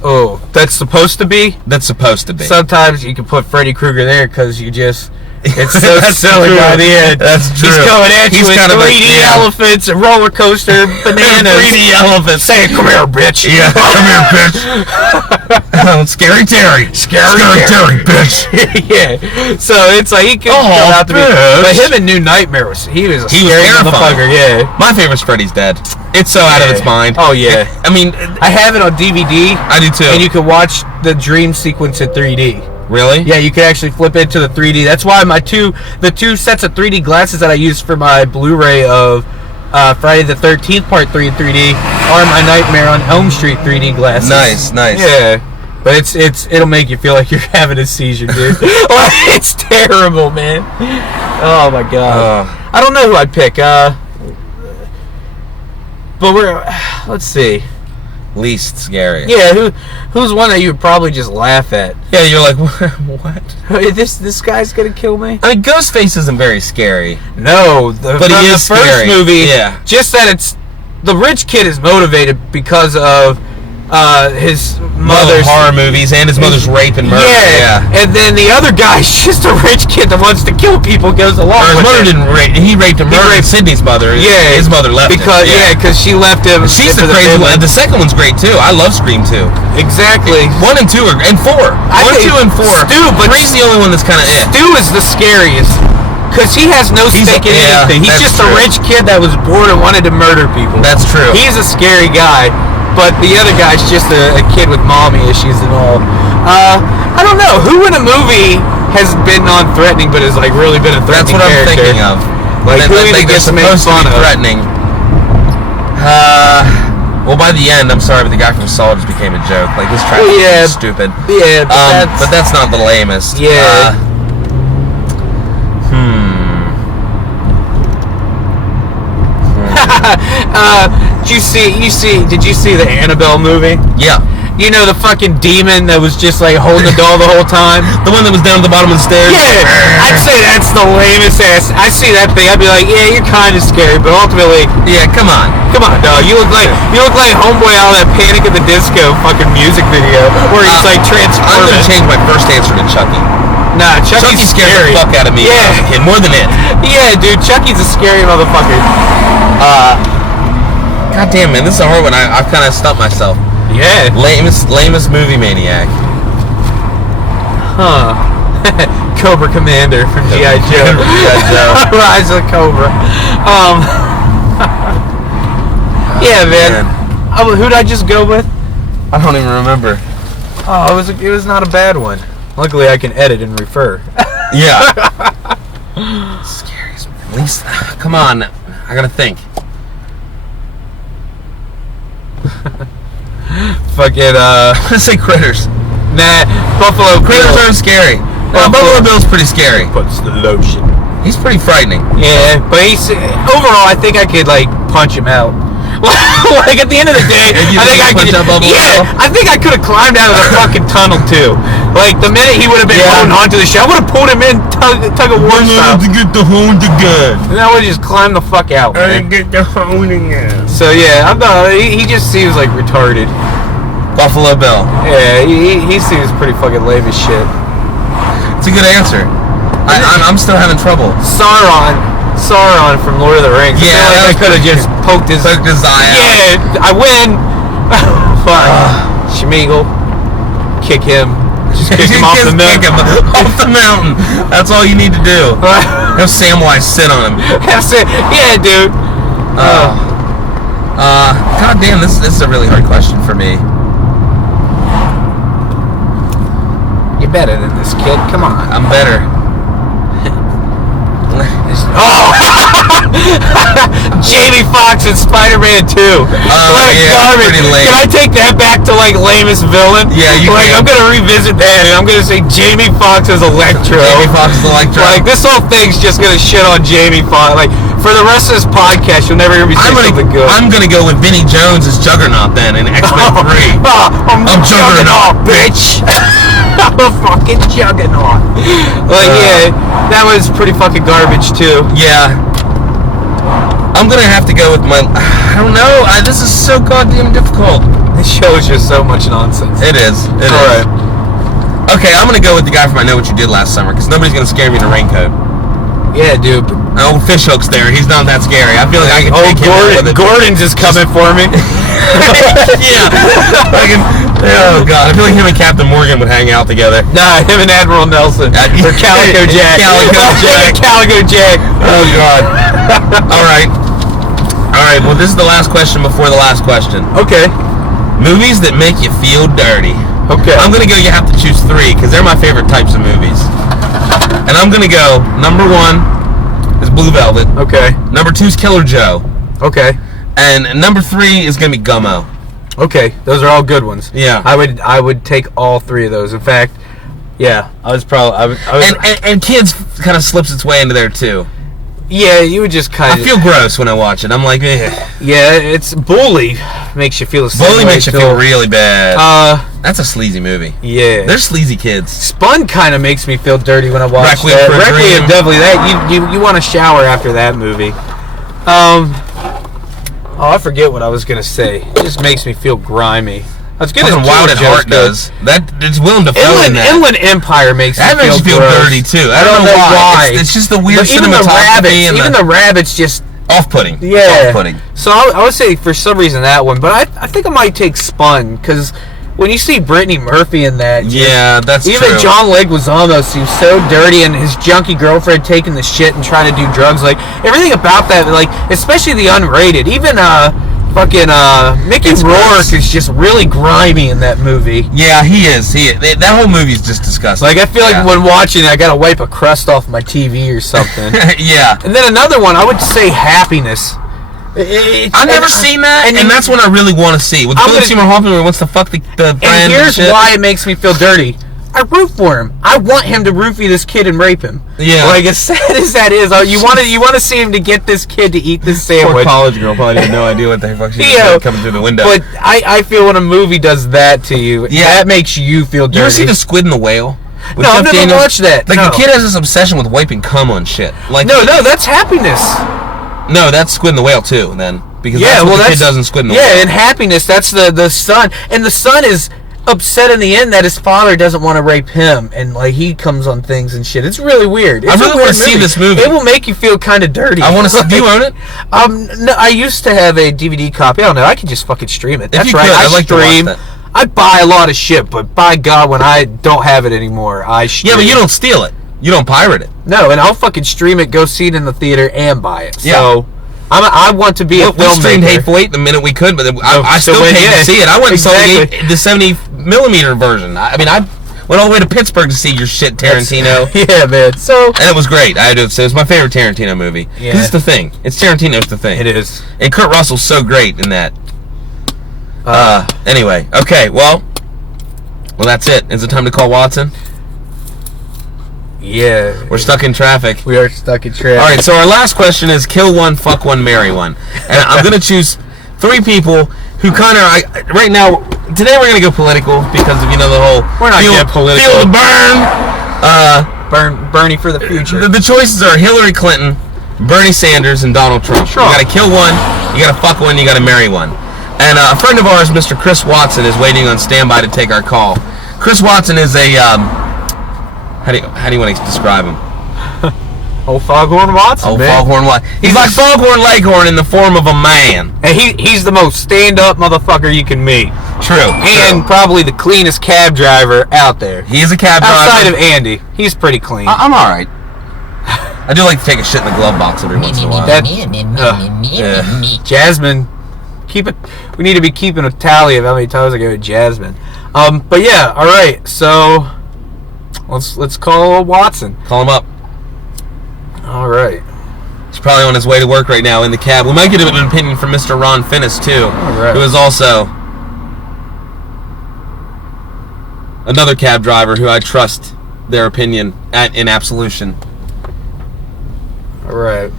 Oh, that's supposed to be? That's supposed to be. Sometimes you can put Freddy Krueger there because you just... It's so That's silly true. by the end. That's true. He's coming at you He's with kind of 3D a- yeah. elephants and roller coaster bananas. 3D elephants. Say, come here, bitch. Yeah, come here, bitch. Scary Terry. Scary Terry, bitch. Yeah. So it's like he could Oh, come out to be... bitch. But him in New Nightmare was... He was a He was scary terrifying. motherfucker, yeah. My favorite's Freddy's Dead. It's so out of its mind. Oh, yeah. I mean, I have it on DVD. I do too. And you can watch the dream sequence in 3D. Really? Yeah, you can actually flip into the 3D. That's why the two sets of 3D glasses that I use for my Blu-ray of Friday the 13th Part 3 in 3D are my Nightmare on Elm Street 3D glasses. Nice. Yeah. But it'll make you feel like you're having a seizure, dude. Like, it's terrible, man. Oh my god. I don't know who I'd pick. But let's see. Least scary. Yeah, who's one that you would probably just laugh at? Yeah, you're like, what? This guy's gonna kill me? I mean, Ghostface isn't very scary. No, But he is the first scary. movie. Yeah. Just that it's the rich kid is motivated because of his mother's horror movies and his mother's rape and murder. Yeah. And then the other guy's just a rich kid that wants to kill people, goes along His with mother it. didn't rape. He raped and murdered raped- Sydney's mother. Yeah, his mother left because him. because she left him. She's the into crazy family. one. The second one's great too. I love Scream 2. Exactly. 1 and 2 and 4. I 1, think 2, and 4. Stu, but 3's the only one that's kind of Stu is the scariest. Because he has no stake in anything. He's that's just a true. rich kid that was bored and wanted to murder people. That's true. He's a scary guy. But the other guy's just a kid with mommy issues and all. I don't know. Who in a movie has been non-threatening but has like really been a That's threatening what I'm character? thinking of. Like, who even they're gets made supposed to fun be of? threatening. Well, by the end, I'm sorry, but the guy from Saw just became a joke. Like, his traffic Yeah. is stupid. Yeah, But that's not the lamest. Yeah. Did you see the Annabelle movie? Yeah. You know, the fucking demon that was just like holding the doll the whole time? The one that was down at the bottom of the stairs? Yeah, I'd say that's the lamest ass. I see that thing, I'd be like, yeah, you're kind of scary, but ultimately, Yeah, come on. come on, dog. You look like Homeboy out of that Panic at the Disco fucking music video where he's like I'm going to transforming. change my first answer to Chucky. Nah, Chucky Chucky's scared scary. the fuck out of me when I was a Yeah, kid, more than it. yeah, dude. Chucky's a scary motherfucker. God damn, man, this is a hard one. I've kind of stumped myself. Yeah. Lamest movie maniac. Huh. Cobra Commander from G.I. Joe. G.I. Joe. Rise of Cobra. Yeah, man. Who'd I just go with? I don't even remember. Oh, it was not a bad one. Luckily, I can edit and refer. Yeah. Scariest. At least, come on. I gotta think. Fucking, Let's say Critters. nah, Buffalo Critters Bill aren't scary. No, Buffalo Bill's pretty scary. puts the lotion. He's pretty frightening. Yeah, but he's overall. I think I could like punch him out. Like at the end of the day, If you I think I punch could. out Buffalo Yeah, Bill? I think I could have climbed out of the fucking tunnel too. Like the minute he would have been Yeah. holding onto the shit, I would have pulled him in tug of war style, get the hold again. and I would have just climbed the fuck out. Man. get the hold again. So yeah, I'm not. He just seems like retarded. Buffalo Bill. Yeah, he seems pretty fucking lame as shit. It's a good answer. I'm still having trouble. Sauron from Lord of the Rings. Yeah, I feel like I that could have was just poked his eye out. Yeah, I win. Fuck. Schmeagol. Kick him. Just kick him off the Kick mountain. him off the mountain. That's all you need to do. Have Samwise sit on him. That's it. Yeah, dude. God damn, this is a really hard question for me. You're better than this kid. Come on. I'm better. Oh! Jamie Foxx in Spider-Man 2. What yeah, garbage. pretty lame. Can I take that back to like lamest villain? Yeah, you like, can. I'm gonna revisit that and I'm gonna say Jamie Foxx as Electro. Jamie Foxx is Electro. Like this whole thing's just gonna shit on Jamie Foxx. Like for the rest of this podcast, you'll never hear me say something good. I'm gonna go with Vinnie Jones as Juggernaut then in X-Men 3. I'm Juggernaut, bitch. I'm a fucking Juggernaut. Like yeah, that was pretty fucking garbage too. Yeah. I'm gonna have to go with my. I don't know. This is so goddamn difficult. This show is just so much nonsense. It is. It is. All right. Okay, I'm gonna go with the guy from I Know What You Did Last Summer because nobody's gonna scare me in a raincoat. Yeah, dude. Old Fishhook's there. He's not that scary. I feel like I can take him out with it. Gordon's just coming for me. Yeah. Oh god, I feel like him and Captain Morgan would hang out together. Nah, him and Admiral Nelson. Or Calico Jack. Calico Jack. Calico Jack. Oh god. All right. Well, this is the last question before the last question. Okay. Movies that make you feel dirty. Okay. I'm gonna go. You have to choose 3 because they're my favorite types of movies. And I'm gonna go. Number 1 is Blue Velvet. Okay. Number 2 is Killer Joe. Okay. And number 3 is gonna be Gummo. Okay. Those are all good ones. Yeah. I would take all 3 of those. In fact, yeah, I was probably. And Kids kind of slips its way into there too. Yeah, you would just kind I of. feel gross when I watch it. I'm like, eh. Yeah, it's Bully makes you feel the same Bully way, makes you too. feel really bad. That's a sleazy movie. Yeah. They're sleazy kids. Spun kind of makes me feel dirty when I watch Requiem that. for a Requiem, Dream. definitely. That you want to shower after that movie. Oh, I forget what I was gonna say. It just makes me feel grimy. I was gonna Fucking Wild at Heart does. That it's Willem Dafoe in that. Inland Empire makes That me makes you feel gross. dirty too. I I don't know why. It's just the weird But even the cinematography rabbits, and even the rabbits just off-putting. yeah. Off-putting. So I would say for some reason that one, but I think I might take Spun because when you see Brittany Murphy in that, Yeah, that's even true. John Leguizamo seems so dirty, and his junky girlfriend taking the shit and trying to do drugs. Like everything about that, like especially the unrated. Even Mickey It's Rourke gross. is just really grimy in that movie. Yeah, he is. That whole movie's just disgusting. Like I feel Yeah. like when watching it, I gotta wipe a crust off my TV or something. Yeah. And then another one, I would say Happiness. I've never seen that, and that's what I really want to see. With I'm Philip gonna- Seymour Hoffman, where he wants to fuck the friend And here's shit. why it makes me feel dirty. I root for him. I want him to roofie this kid and rape him. Yeah. Like as sad as that is, you want to see him to get this kid to eat this Poor sandwich. college girl probably had no idea what the fuck she was Yeah, doing coming through the window. But I feel when a movie does that to you, Yeah. that makes you feel dirty. You ever see The Squid and the Whale? With No, I've Jeff never Daniels? watched that. Like No. the kid has this obsession with wiping cum on shit. Like No, that's Happiness. no, that's Squid and the Whale too. Then because Yeah, that's what well, the that's kid does in Squid and the yeah, Whale. in Happiness, that's the son, and the son is upset in the end that his father doesn't want to rape him, and like he comes on things and shit. It's really weird. It's I really a weird wanna see this movie. It will make you feel kind of dirty. I want to see. Do you own it? No, I used to have a DVD copy. I don't know. I could just fucking stream it. That's you right. could, I I'd like to watch stream. that. I buy a lot of shit, but by God, when I don't have it anymore, I stream. Yeah, but you don't steal it. You don't pirate it. No, and I'll fucking stream it, go see it in the theater, and buy it. Yeah. So I want to be a We streamed filmmaker. Hateful Eight the minute we could, but I so still when- paid yeah, to see it. I went and saw exactly. the 70mm version. I mean, I went all the way to Pittsburgh to see your shit, Tarantino. Yeah, man. So And it was great. I had to say it was my favorite Tarantino movie. Yeah. Because it's the thing. It's Tarantino's the thing. it is. And Kurt Russell's so great in that. Anyway, okay, well, that's it. Is it time to call Watson? Yeah. We're stuck in traffic. We are stuck in traffic. All right, so our last question is kill one, fuck one, marry one. And I'm going to choose 3 people who kind of, right now, today we're going to go political because of, the whole... We're not getting political. Feel the burn. Bernie for the future. The choices are Hillary Clinton, Bernie Sanders, and Donald Trump. Sure. You got to kill one, you got to fuck one, you got to marry one. And a friend of ours, Mr. Chris Watson, is waiting on standby to take our call. Chris Watson is a... How do you want to describe him? Old Foghorn Watson, man. Foghorn Watson. He's like Foghorn Leghorn in the form of a man. And he's the most stand-up motherfucker you can meet. True. And probably the cleanest cab driver out there. He is a cab driver. Outside of Andy, he's pretty clean. I'm all right. I do like to take a shit in the glove box every once in a while. Jasmine, keep it. We need to be keeping a tally of how many times I go to Jasmine. But yeah, all right. So let's call Watson. Call him up. All right. He's probably on his way to work right now in the cab. We might get an opinion from Mr. Ron Finnis too, right. who is also another cab driver who I trust their opinion in absolution. All right.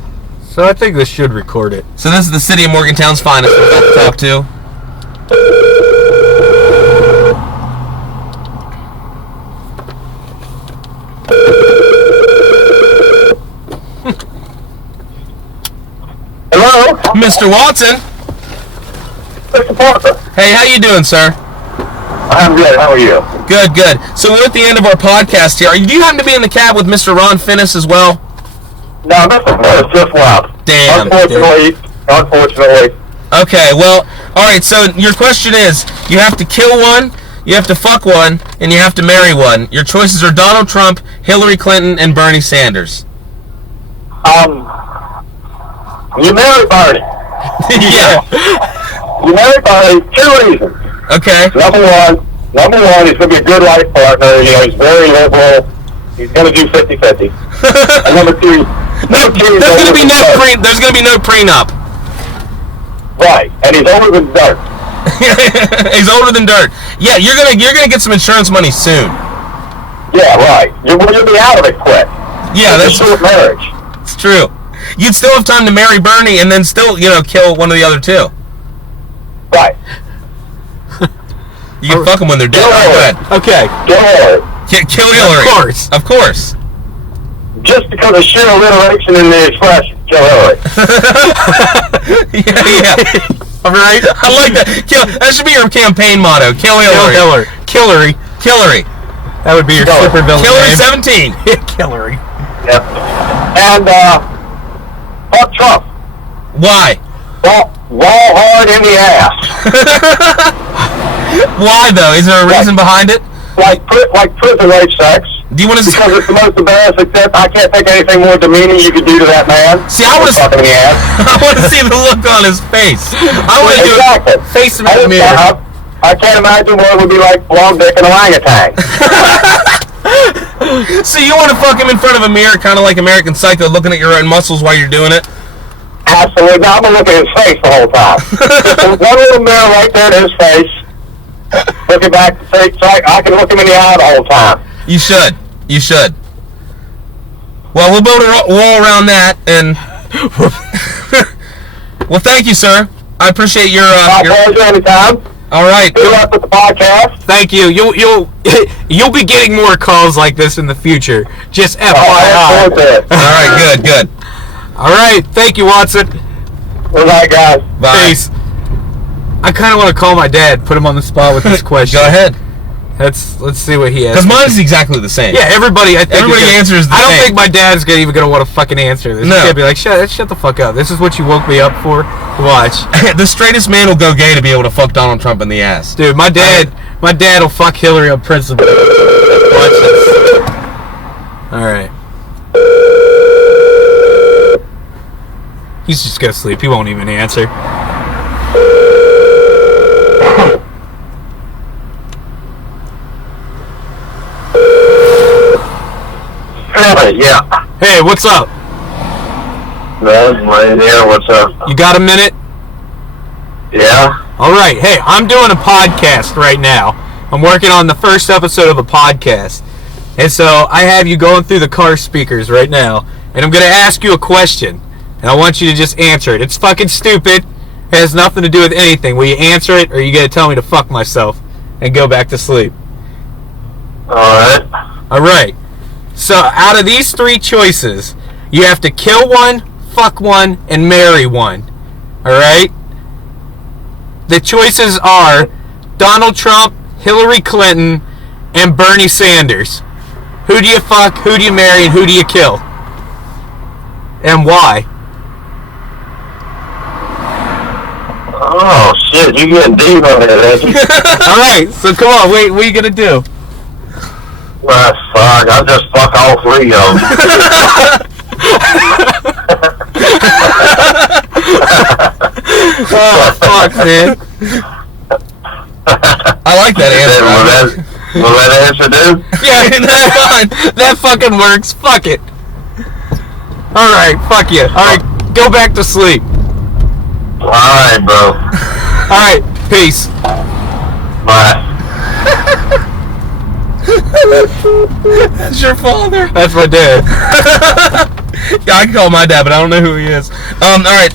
So I think this should record it. So this is the city of Morgantown's finest we're about to talk to. Hello? Mr. Watson. Mr. Parker. Hey, how you doing, sir? I'm good. How are you? Good, good. So we're at the end of our podcast here. Do you happen to be in the cab with Mr. Ron Finnis as well? No, Mr. Finnis just left. Damn. Unfortunately. Okay, well, all right, so your question is, you have to kill one, you have to fuck one, and you have to marry one. Your choices are Donald Trump, Hillary Clinton, and Bernie Sanders. You married Bernie. Yeah. You married Bernie, 2 reasons. Okay. Number one, he's going to be a good life partner. He's very liberal. He's going to do 50-50. And number two, there's going to be no prenup. Right, and he's older than dirt. He's older than dirt. Yeah, you're gonna get some insurance money soon. Yeah, right. You'll be out of it quick. Yeah, that's a short marriage. It's true. You'd still have time to marry Bernie and then still, kill one of the other two. Right. You can fuck them when they're dead. Kill Hillary. Okay. Kill Hillary. Kill Hillary. Of course. Just because of sheer alliteration in the expression, kill Hillary. Yeah. All right. I like that. That should be your campaign motto. Kill Hillary. Killery. That would be your super villain Hillary name. 17. Killery. Yep. And fuck Trump. Why? Wall hard in the ass. Why though? Is there a reason behind it? Like prison rape sex. Do you want to? Because it's the most embarrassing thing. I can't think of anything more demeaning you could do to that man. See, I want to. Fucking the ass. I want to see the look on his face. I want to Exactly. Face him in the mirror. I can't imagine what it would be like long dick and orangutan. So you want to fuck him in front of a mirror, kind of like American Psycho, looking at your own muscles while you're doing it? Absolutely. I'm gonna look at his face the whole time. Just one little mirror right there to his face. Looking back to face, so I can look him in the eye the whole time. You should. Well, we'll build a wall around that, and well, thank you, sir. I appreciate your. My pleasure anytime. All right. Good luck with the podcast. Thank you. You'll be getting more calls like this in the future. Just FYI. All right. Good. All right. Thank you, Watson. Good night, guys. Bye. Peace. I kind of want to call my dad, put him on the spot with this question. Go ahead. Let's see what he has. Because mine is exactly the same. Yeah, everybody answers the same. I don't think my dad's even gonna want to fucking answer this. No. He's gonna be like, shut the fuck up. This is what you woke me up for. Watch. The straightest man will go gay to be able to fuck Donald Trump in the ass. Dude, my dad will fuck Hillary on principle. Watch this. All right. He's just gonna sleep. He won't even answer. Yeah. Hey, what's up? No, right here. What's up? You got a minute? Yeah. All right. Hey, I'm doing a podcast right now. I'm working on the first episode of a podcast. And so I have you going through the car speakers right now. And I'm going to ask you a question. And I want you to just answer it. It's fucking stupid. It has nothing to do with anything. Will you answer it, or are you going to tell me to fuck myself and go back to sleep? Alright. All right. So out of these three choices, you have to kill one, fuck one, and marry one. All right? The choices are Donald Trump, Hillary Clinton, and Bernie Sanders. Who do you fuck, who do you marry, and who do you kill? And why? Oh, shit, you getting deep on it, ain't you? All right, so come on, wait, what are you going to do? Well, fuck, I'll just fuck all three of them. Oh, fuck, man. I like that answer. Will that answer do? Yeah, that's fine. That fucking works. Fuck it. All right, fuck you. All right, go back to sleep. Alright, bro. All right, peace. Bye. That's your father. That's my dad. Yeah, I can call my dad, but I don't know who he is. All right.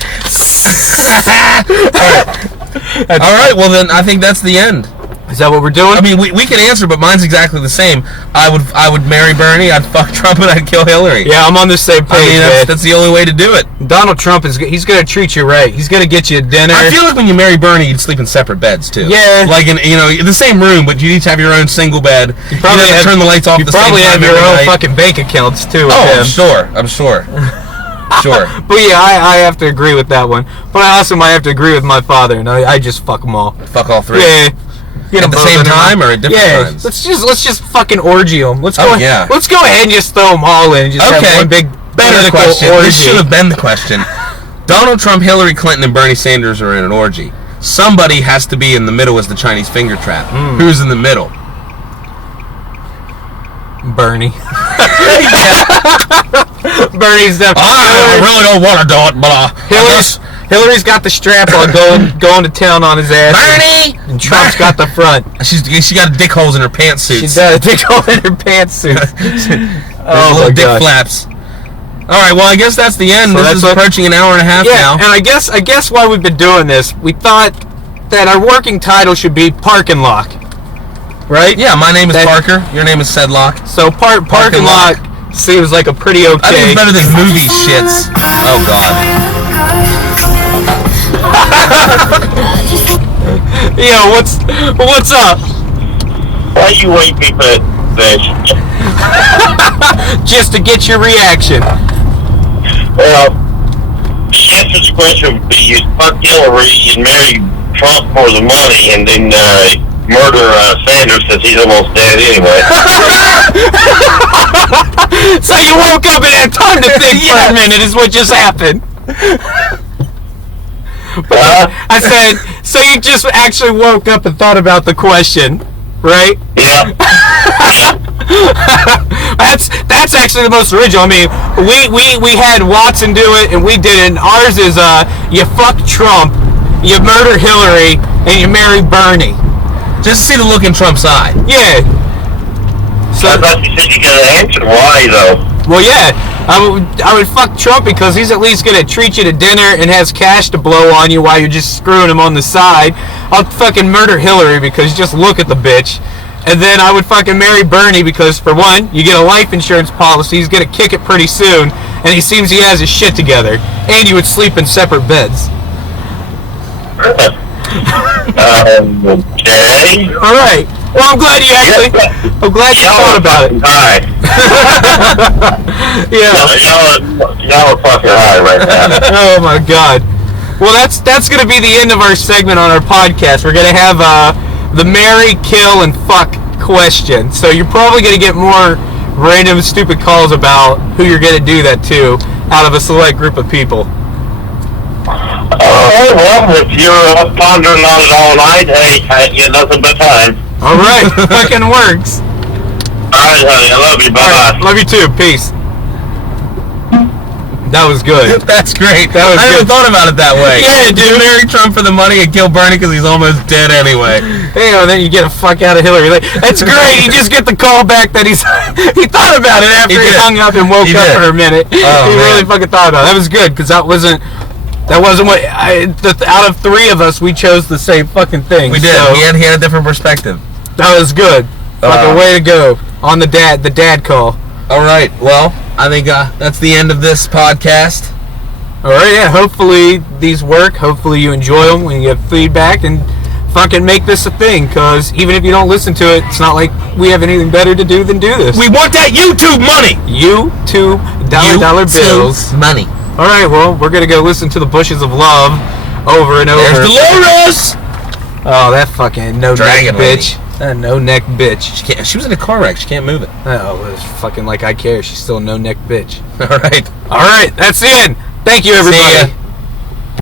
All right. Well, then I think that's the end. Is that what we're doing? I mean, we can answer, but mine's exactly the same. I would marry Bernie. I'd fuck Trump, and I'd kill Hillary. Yeah, I'm on the same page, I mean, man. that's the only way to do it. Donald Trump he's gonna treat you right. He's gonna get you dinner. I feel like when you marry Bernie, you'd sleep in separate beds too. Yeah. Like in the same room, but you each have your own single bed. You probably have to turn the lights off. You at the probably same have time your every own night. fucking bank accounts too. With Oh, him. I'm sure. Sure. But yeah, I have to agree with that one. But I also might have to agree with my father, and I just fuck them all. Fuck all three. Yeah. Get At them the both same in time my- or at different yeah, times? let's just fucking orgy them. Let's go. Oh, yeah. Let's go ahead and just throw them all in. And just have Okay. one big Better political question. orgy. This should have been the question. Donald Trump, Hillary Clinton, and Bernie Sanders are in an orgy. Somebody has to be in the middle as the Chinese finger trap. Who's in the middle? Bernie. Bernie's the. I really don't want to do it, but Hillary's got the strap on, going to town on his ass. Bernie. And Trump's got the front. She got dick holes in her pantsuits. She's got a dick hole in her pantsuit. Oh little my dick God. flaps. All right, well, I guess that's the end. So This that's is what- approaching an hour and a half Yeah, now. and I guess why we've been doing this, we thought that our working title should be Park and Lock, right? Yeah, my name is That- Parker. Your name is Sedlock. So Park and and Lock seems like a pretty okay. I think it's better than movie shits. Oh, God. Yo, what's up? Why you wake me for this? Just to get your reaction. Well, the answer to the question would be you fuck Hillary and marry Trump for the money and then murder Sanders because he's almost dead anyway. So you woke up and had time to think for a minute is what just happened. I said, so you just actually woke up and thought about the question, right? Yeah. That's actually the most original. I mean, we had Watson do it and we did it. And ours is you fuck Trump, you murder Hillary, and you marry Bernie. Just see the look in Trump's eye. Yeah. So I thought you said you got an answer. Why though? well, yeah, I would fuck Trump because he's at least gonna treat you to dinner and has cash to blow on you while you're just screwing him on the side. I'll fucking murder Hillary because just look at the bitch. And then I would fucking marry Bernie because, for one, you get a life insurance policy, he's gonna kick it pretty soon, and he seems he has his shit together. And you would sleep in separate beds. Okay. Alright. Well, I'm glad you I'm glad you thought about it. High. Yeah. Y'all are fucking high right now. Oh my God. Well, that's gonna be the end of our segment on our podcast. We're gonna have the marry, kill, and fuck question. So you're probably gonna get more random, stupid calls about who you're gonna do that to out of a select group of people. Well, if you're pondering on it all night, hey, I get nothing but time. All right, fucking works. All right, honey, I love you. Bye-bye. Love you too. Peace. That was good. That's great. That was I never good. thought about it that way. Yeah, dude. You marry Trump for the money and kill Bernie because he's almost dead anyway. You know, and then you get a fuck out of Hillary. Like, that's great. You just get the call back that he thought about it after he did. hung up and woke He up did. for a minute. Oh, he really man. fucking thought about it. That was good because that wasn't what out of three of us we chose the same fucking thing. We did. So He had a different perspective. that was good. Fucking way to go on the dad call. All right. Well, I think that's the end of this podcast. All right, yeah. Hopefully these work. Hopefully you enjoy them when you get feedback and fucking make this a thing. Because even if you don't listen to it, it's not like we have anything better to do than do this. We want that YouTube money. YouTube dollar bills. money. All right, well, we're gonna go listen to the Bushes of Love over and over. There's Dolores. Oh, that fucking no Dragon neck lady. bitch. That no neck bitch. She was in a car wreck. She can't move it. Oh, it's fucking like I care. She's still a no neck bitch. All right. All right, that's the end. Thank you, everybody. See ya.